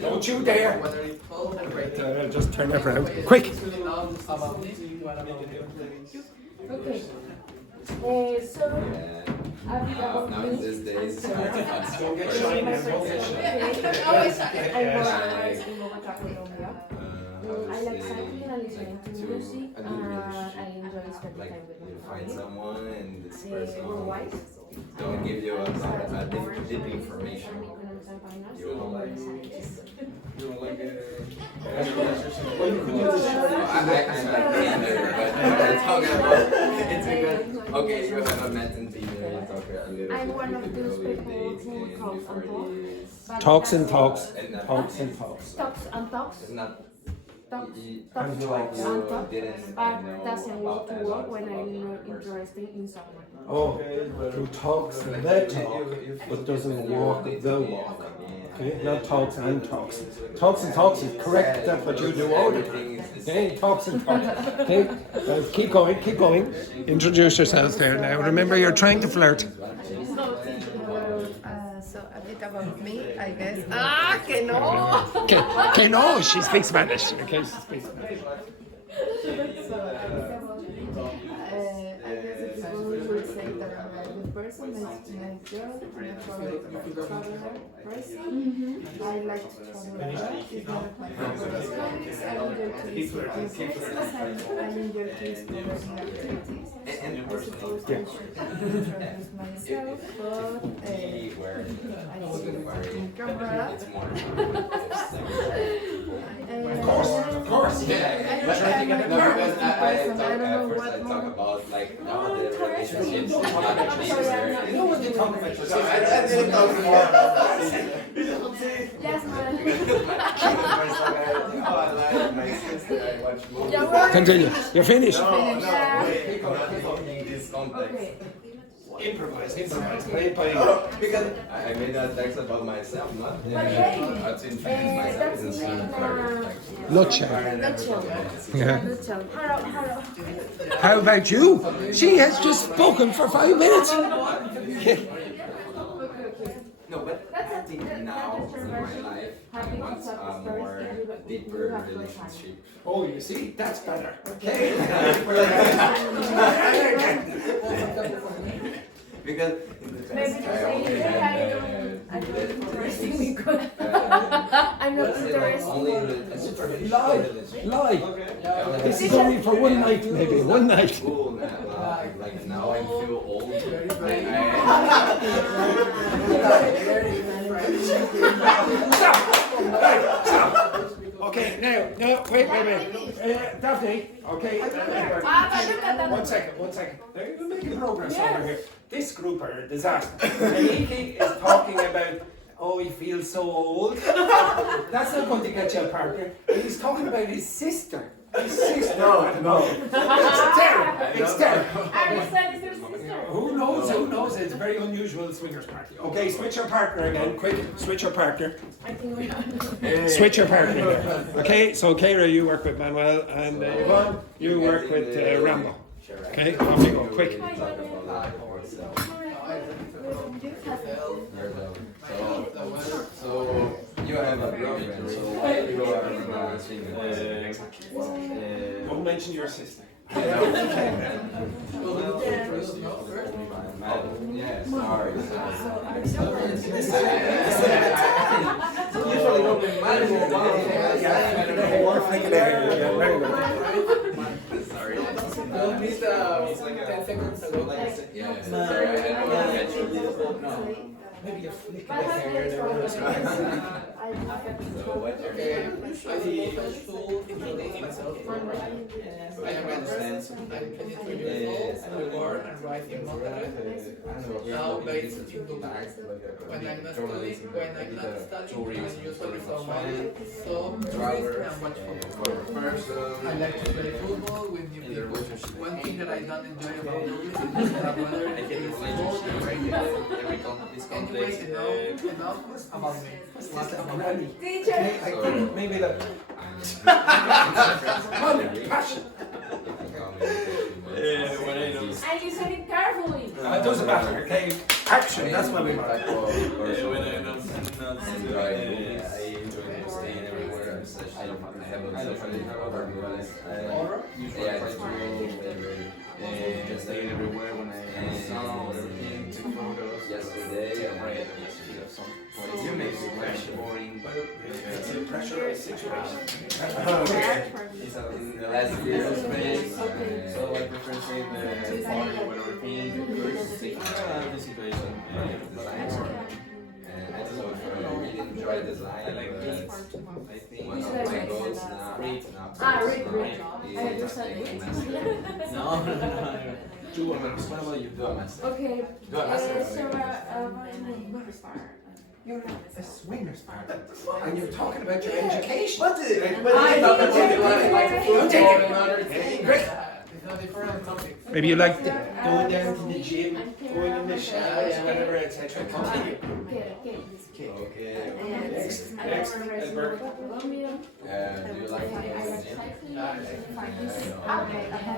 Don't you dare. Just turn that around. Quick. Okay. So, about Now me. these days, Don't get shy now. Don't get shy. I'm born in Bogotá, Colombia. I like cycling and listening to music, and I enjoy spending like time with you my find family. someone and this person Otherwise, don't give you a deep information. You don't like. You don't like I'm like Tinder, but we're talking about it's a good. Okay, you have a met in Tinder. You talk a little I'm bit. one of You those go with people dates who and talks before and this. But Talks and that's- talks. And Talks and talks. Talks and talks. It's not. Talks. You Talks feel like and you talks. didn't But know doesn't about want to a lot work when about I'm the not person. interested in someone. Oh, who talks and they talk, but doesn't walk the walk. Okay, not talks and talks. Talks and talks is correct. That's what you do all the time. Okay, talks and talks. Okay, keep going, keep going. Introduce yourselves there now. Remember, you're trying to flirt. So a bit about me, I guess. Ah, que no! Que no, she speaks Spanish. Okay, she speaks Spanish. So a bit about me. I guess the people would say that I'm a good person, nice girl, I'm a traveler person. I like to travel a lot. It's one of my favorite hobbies. I enjoy to visit new places and I enjoy to explore new activities. I suppose I should introduce myself, but I see in camera. Of course, yeah. But I think I'm a because person, I don't know first what I talk more. about like the relationships not actually there. You know when you talk about yourself. I didn't talk more about Yes, man. I like my sister, I watch movies. Continue. You're finished. No, wait, not in this context. Okay. Improvise. Play by Because I made a text about myself, not how to introduce myself in a scene. nutshell. Yeah. Hello. How about you? She has just spoken for 5 minutes. No, but I think now in my life, I want a more deeper relationship. Oh, you see, that's better. Okay. Because in the past, I only had I'm not interested. only a superficial Lie. relationship. This is only for one night, maybe. One night. Cool, like now I feel old. Okay, now, wait. Daphne, okay. One second. We're making progress over here. This group are a disaster. Enrique is talking about, oh, he feels so old. That's not going to get you a partner. He's talking about his sister. No. It's terrible. Who knows? It's a very unusual swingers party. Okay, switch your partner again. Quick, switch your partner. Switch your partner again. Okay, so Keira, you work with Manuel, and Yvonne, you work with Rambo. Okay, off you go, quick. So you have a girlfriend, so why you are Don't mention your sister. Yeah, sorry. Sorry. It's like 10 seconds ago. Yeah. Sorry, I don't know. No. Maybe a flick of the hair. So what's your I am Manuel. I'm 23 years old. I'm born and raised in Monterrey. Now based in Dogme. When I'm not studying, I'm usually someone. So, driver and watch football. First, I like to play football with new people. One thing that I don't enjoy about Dogme is that whether it is sport or radio. Anyway, enough about me. What about me? I think maybe that. Passion. And you said it carefully. It doesn't matter, okay? Action, that's what we want. When I'm not I enjoy staying everywhere. I have a just staying everywhere when I saw everything, took photos. Yesterday, you make the question boring, but It's a pressurized situation. it's in the last year of Spain, so I prefer say the party or whatever thing versus taking the situation. And I don't know if you really enjoy the design. I like this. I think one of my goals now read. is taking master. No. Do a master. What about you? Do a master. Okay. Do a master. You're A swingers party. And you're talking about your education. What Great. Maybe you like going down to the gym, going in the showers, whatever, etc. Continue. Okay. Next, Albert. Do you like to go to the gym?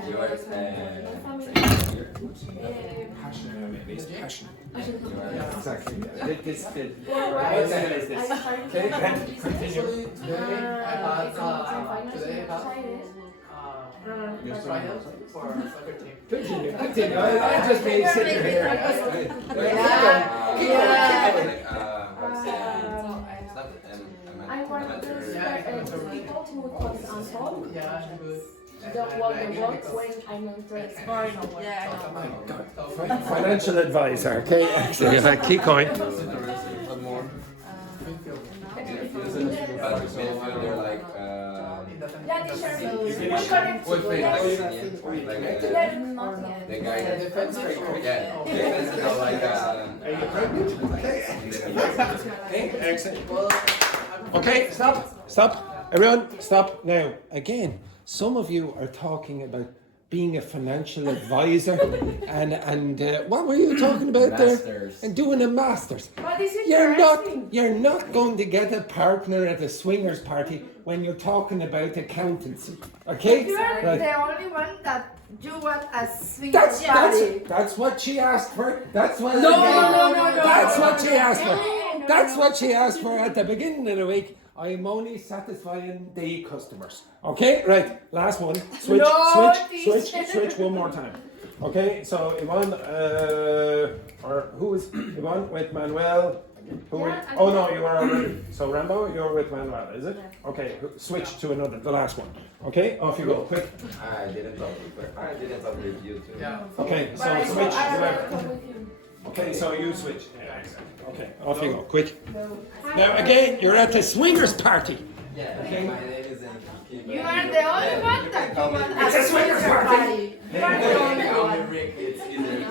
You are Passion, maybe it's passion. exactly. This kid. What time is this? Okay, continue. Trials for soccer team. Continue. I just made sitting here. I want those people to focus on home. Yeah, good. Don't walk the walk when I'm on break. Financial advisor, okay? Excellent. Keep going. One more. They're like the guy that defends like Okay, excellent. Well, I'm Okay, stop. Everyone, stop now. Again, some of you are talking about being a financial advisor and what were you talking about there? And doing a master's. But this is You're not going to get a partner at a swingers party when you're talking about accountancy. Okay? You are Right. the only one that you want a swingers party. That's what she asked for. That's what No. That's what she asked for. That's what she asked for at the beginning of the week. I'm only satisfying the customers. Okay, right. Last one. Switch one more time. Okay, so Yvonne, or who is Yvonne with Manuel? Oh no, you are already. So Rambo, you're with Manuel, is it? Okay, switch to another, the last one. Okay, off you go, quick. I didn't talk with you too. Yeah. Okay, so switch. Okay, so you switch. Yeah, exactly. Okay, off you go, quick. Now again, you're at the swingers party. Yeah, Okay. my name is You are the only one that you want It's a swingers party. You are the only one. Rick, it's easier to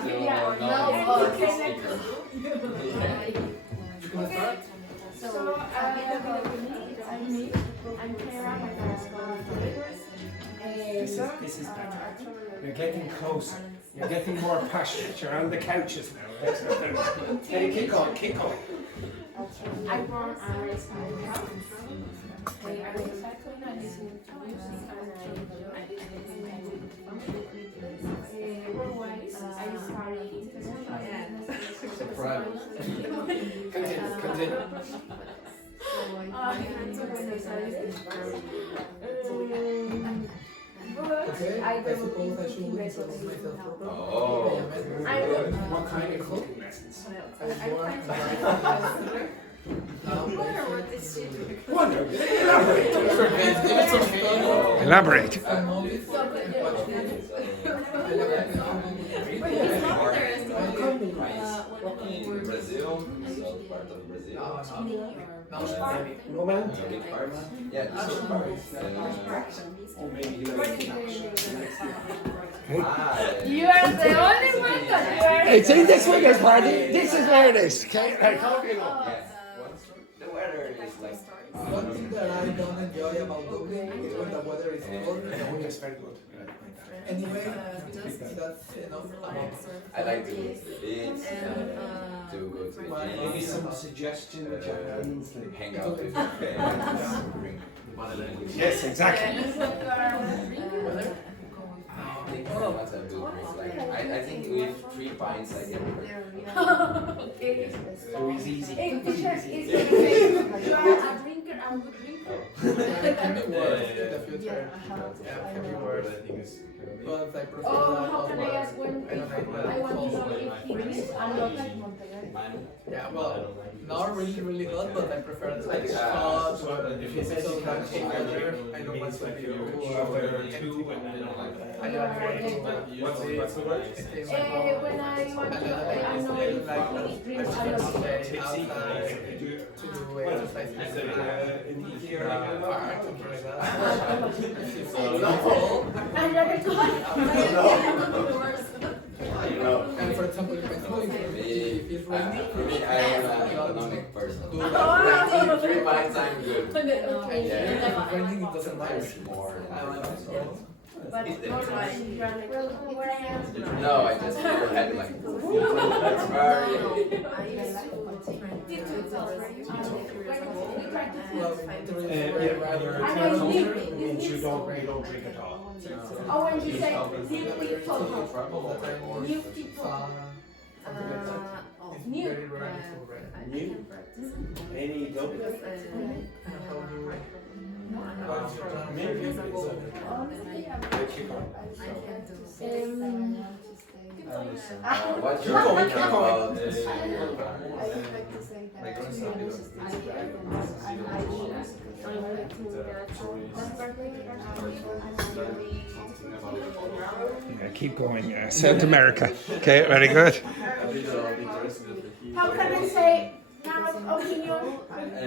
So, I'm Clara, my first This is better. You're getting closer. You're getting more passionate. You're on the couches now. Hey, kick on. I born and raised in America. I was cycling and listening to music and worldwide, I started international Continue. I suppose I should myself. What kind of cooking lessons? Wonder. Elaborate. Brazil, south part of Brazil. Romantic. Yeah, the south part. Or maybe You are the only one that you are. It's in the swingers party. This is where it is. Okay, right. The weather is like. One thing that I don't enjoy about Dogme is when the weather is cold. Yes, very good. Anyway, that's enough. I like to go to the beach, to go to the Maybe gym, some suggestions. hang out with friends, drink. Yes, exactly. What's a good drink? Like, I think with 3 pints I get it. So it's easy. Hey, teacher, is you are a drinker and good drinker? Can be worse in the future. Yeah, can be worse. But I prefer Oh, how can I ask when I want to know if he drinks and not like Yeah, well, not really hot, but I prefer it like hot. If it's so much weather, I don't want to be I don't What's the word? when I want to, I know if he drinks and not outside to do exercise In here, park, something like that. And for example, if it's raining, For me, I am an economic person. do that. 3 pints, I'm good. And if it's raining, it doesn't matter. More. I like it. But not like, where I am. No, I just never had like. That's very. Well, means you don't drink at all. Oh, when you say deeply total. New people. New. Very rare to read. New? Any double? What's your Keep going, opinion keep going. about I would like to say that to be honest, Keep going. South America. Okay, very good. How can I say narrow opinion?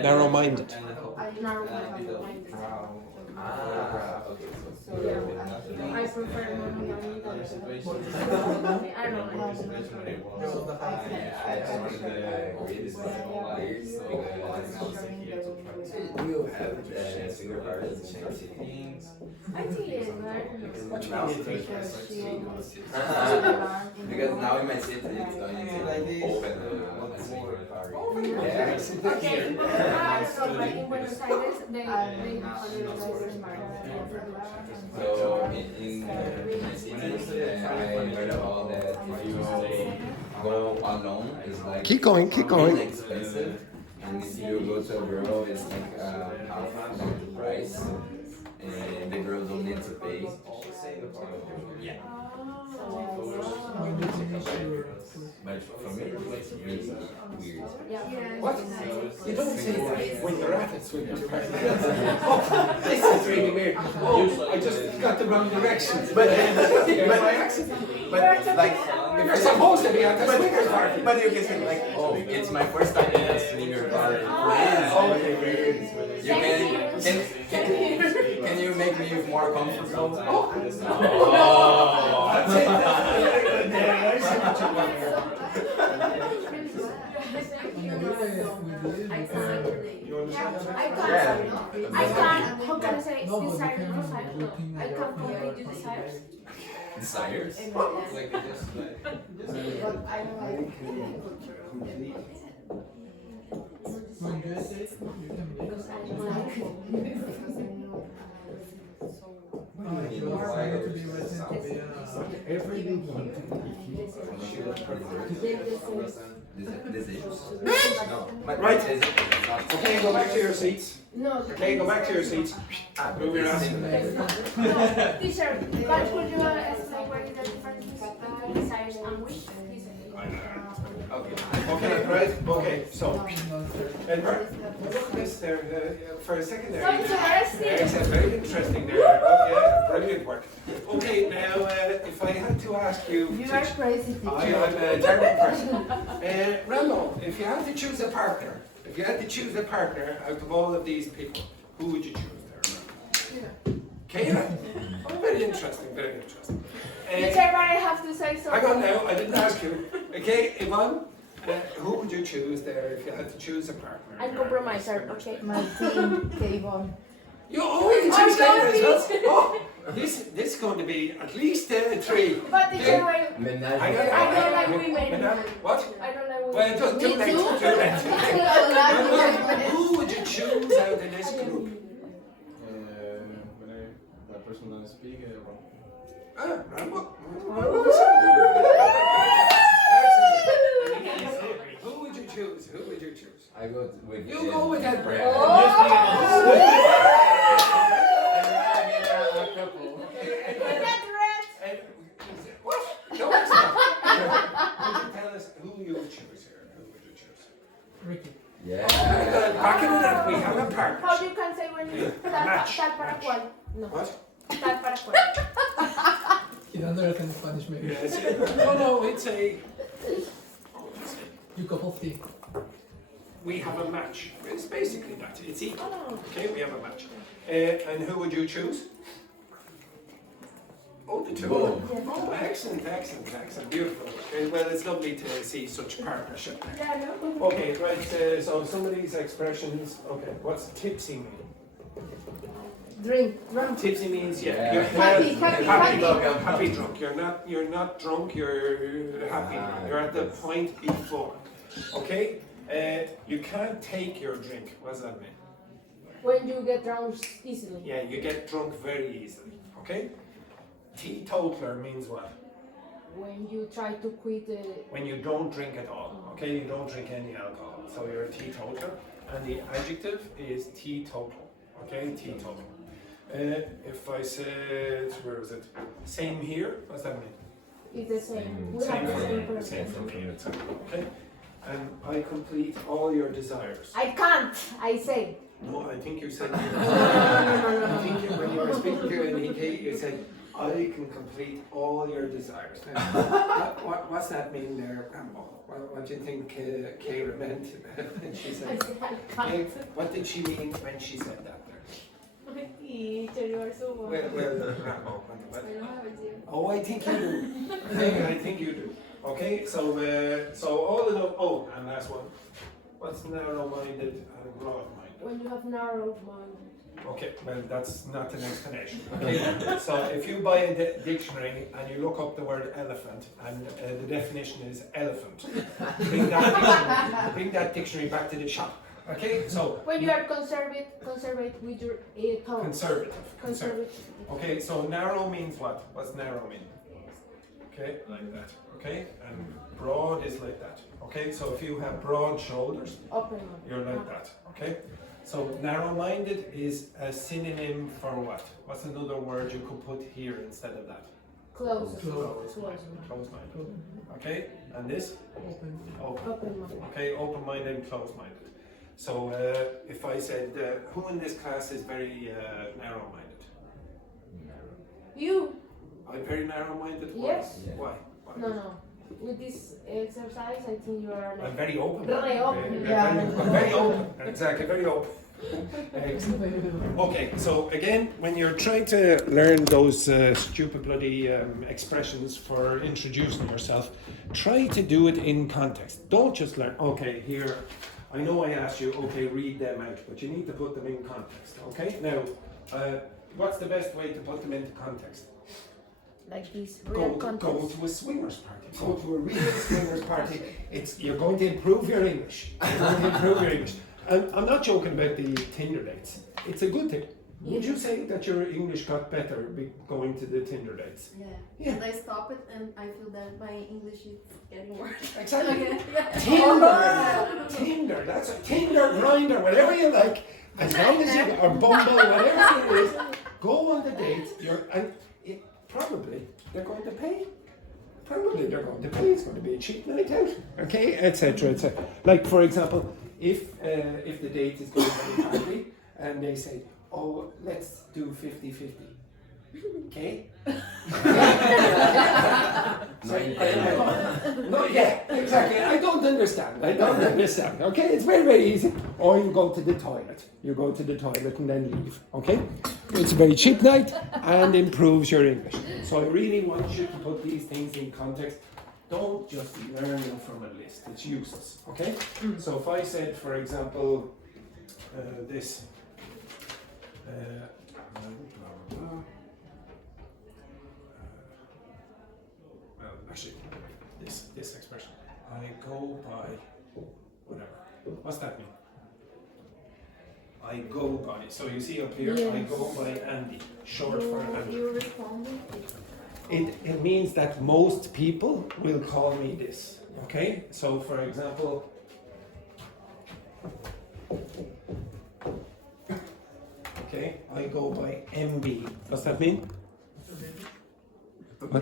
Narrow-minded. Narrow-minded. Okay, So I prefer monogamy than I don't know. I just wanted to read this like all years because You have Finger cards, change things. I think it's very What Now, you mean? Because she almost because now in my city it's going to open a finger card. Yeah. Okay, in Buenos Aires, they have So in my city, I heard about that if you go alone, it's like Keep going, keep going. really expensive, and if you go to a girl, it's like half the price, and the girls don't need to pay. Yeah. But for me, it's really weird. What? You don't say that when you're at it, sweet. This is really weird. Oh, I just got the wrong directions. But Like, you're supposed to be at the swingers party. but you can say like, oh, it's my first time in a swinger party. You can you make me more comfortable? That's it. I see what you want here. You understand? I can't, how can I say, desire to desire? I can't complete the desires. Desires? Like just like. When you say it, you can make it. You are going to be written to be Decisions? No. Right. Okay, go back to your seats. No. Okay, go back to your seats. Move your ass. Teacher, but could you explain what is the difference between desires and wish? Okay, right? Okay, so, Edward, look this there, for a second there. So interesting. It's very interesting there. Oh, yeah, brilliant work. Okay, now, if I had to ask you. You are crazy, teacher. I'm a terrible person. Rambo, if you had to choose a partner, out of all of these people, who would you choose there? Kayla. Oh, very interesting, very interesting. Teacher, but I have to say something. Hang on now, I didn't ask you. Okay, Yvonne, who would you choose there if you had to choose a partner? I'm compromiser, okay? Martin, Kayvon. You can choose Kayla as well. Oh, this is going to be at least 3. But teacher, I don't like women. What? I don't like women. Well, just do that. Who would you choose out of this group? That person doesn't speak. Rambo. Who would you choose? I go with. You go with that brand. What? No, it's not. Could you tell us who you would choose here? Who would you choose? Ricky. Yeah. Back it up, we have a partner. How do you can say when you tal para cual? No. What? Tal para cual. He doesn't understand Spanish, maybe. Yes. No, it's a. You couple tea. We have a match. It's basically that. It's equal. Oh. Okay, we have a match. And who would you choose? Oh, the two. Both. Oh, excellent. Beautiful. Well, it's lovely to see such partnership. Yeah, no. Okay, right. So some of these expressions. Okay, what's tipsy mean? Drink, drunk. Tipsy means Yeah. you're Happy. happy drunk. You're not drunk. You're happy. You're at the point before. Okay. You can't take your drink. What does that mean? When you get drunk easily. Yeah, you get drunk very easily. Okay. Teetotaler means what? When you try to quit the. When you don't drink at all. Okay, you don't drink any alcohol. So you're a teetotaler, and the adjective is teetotal. Okay, teetotal. If I said, where is it? Same here. What does that mean? It's the same. We Same have the for same me. Same person. for me. It's okay. And I complete all your desires. I can't. I say. No, I think you said. No. I think when you were speaking to Enrique, you said, I can complete all your desires. Now, what's that mean there, Rambo? What do you think Kayla meant when she said that? What did she mean when she said that there? Teacher, you are so Well, Rambo, what? I don't have it here. Oh, I think you do. I think you do. Okay, so all in all, oh, and last one. What's narrow-minded and broad-minded? When you have narrow mind. Okay, well that's not an explanation. Okay, so if you buy a dictionary and you look up the word elephant and the definition is elephant, bring that dictionary back to the shop. Okay, so When you are conservative with your thoughts. conservative. Okay, so narrow means what? What's narrow mean? Okay, like that. Okay, and broad is like that. Okay, so if you have broad shoulders, Open. you're like that. Okay, so narrow-minded is a synonym for what? What's another word you could put here instead of that? Closed-minded. Okay, and this? Open. Open-minded. Okay, open-minded and closed-minded. So if I said, who in this class is very narrow-minded? You. I'm very narrow-minded? Yes. Why? No. With this exercise, I think you are like. I'm very open. Very open. I'm very open. Exactly, very open. Excellent. Okay, so again, when you're trying to learn those stupid bloody expressions for introducing yourself, try to do it in context. Don't just learn, okay, here, I know I asked you, okay, read them out, but you need to put them in context, okay? Now, what's the best way to put them into context? Like this. Go to a swingers party. Go to a real swingers party. You're going to improve your English. You're going to improve your English. And I'm not joking about the Tinder dates. It's a good thing. Would you say that your English got better going to the Tinder dates? Yeah. And I stopped it and I feel that my English is getting worse. Exactly. Yeah. Tinder. That's a Tinder, Grindr, whatever you like. As long as you or Bumble, whatever it is, go on the date. Probably they're going to pay. It's going to be a cheap night out. Okay, etc. etc. Like for example, if the date is going to be party and they say, oh, let's do 50-50. Okay? No, yeah, exactly. I don't understand. Okay, it's very, very easy. Or you go to the toilet. And then leave. Okay? It's a very cheap night and improves your English. So I really want you to put these things in context. Don't just learn them from a list. It's useless. Okay? So if I said, for example, this. Actually, this expression. I go by whatever. What's that mean? I go by. So you see up here, I go by Andy, short for Andy. You responded? It means that most people will call me this. Okay? So for example, okay, I go by MB. What's that mean? What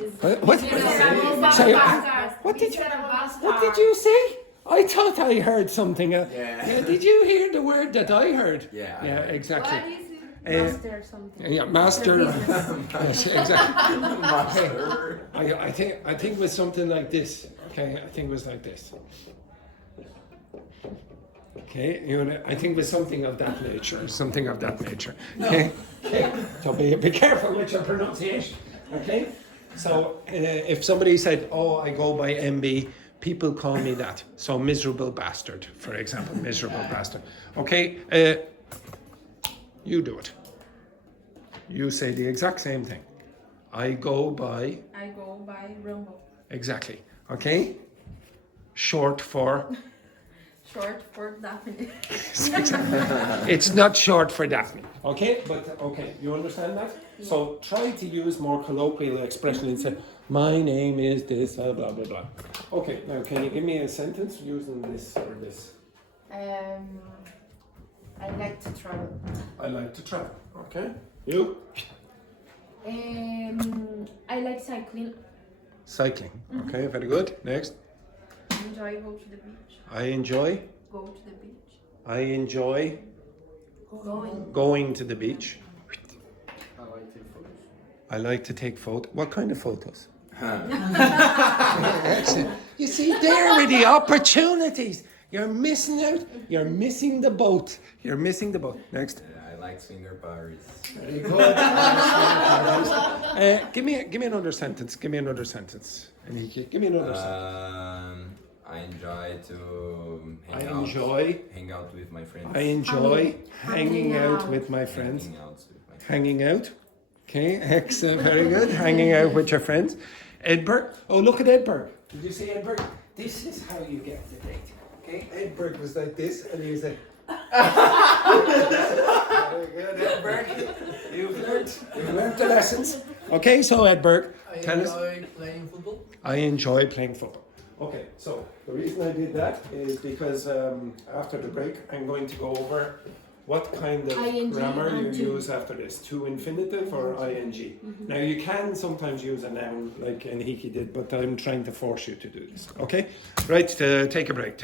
did you say? I thought I heard something. Did you hear the word that I heard? Yeah, exactly. What is it? Master something. Yeah, master. Yes, exactly. Master. I think it was something like this. Okay, I think it was like this. Okay, I think it was something of that nature. Okay, so be careful with your pronunciation. Okay, so if somebody said, "Oh, I go by MB," people call me that. So miserable bastard, for example, miserable bastard. Okay, you do it. You say the exact same thing. I go by Rumble. exactly. Okay, short for. Short for Daphne. It's not short for Daphne, okay? But, okay, you understand that? Yeah. So try to use more colloquial expression and say, my name is this, blah, blah, blah, blah. Okay, now can you give me a sentence using this or this? I like to travel. I like to travel, okay? You? I like cycling. Cycling, okay, very good. Next. Enjoy go to the beach. I enjoy? Go to the beach. I enjoy? Going to the beach. I like to take photos. What kind of photos? You see, there are the opportunities. You're missing out. You're missing the boat. Next. I like swinger parties. Very good. Give me another sentence. Enrique, give me another sentence. I enjoy to I enjoy. hang out with my friends. I enjoy hanging out with my friends. Hanging out with my friends. Hanging out. Okay, excellent, very good. Hanging out with your friends. Edberg. Oh, look at Edberg. Did you see Edberg? This is how you get the date. Okay, Edberg was like this, and he was like. Very good, Edberg. You've learned the lessons. Okay, so Edberg, tell us. I enjoy playing football. I enjoy playing football. Okay, so the reason I did that is because after the break, I'm going to go over what kind of ING grammar you and to. use after this, to infinitive or ing. Now you can sometimes use a noun like Enrique did, but I'm trying to force you to do this. Okay, right? Take a break.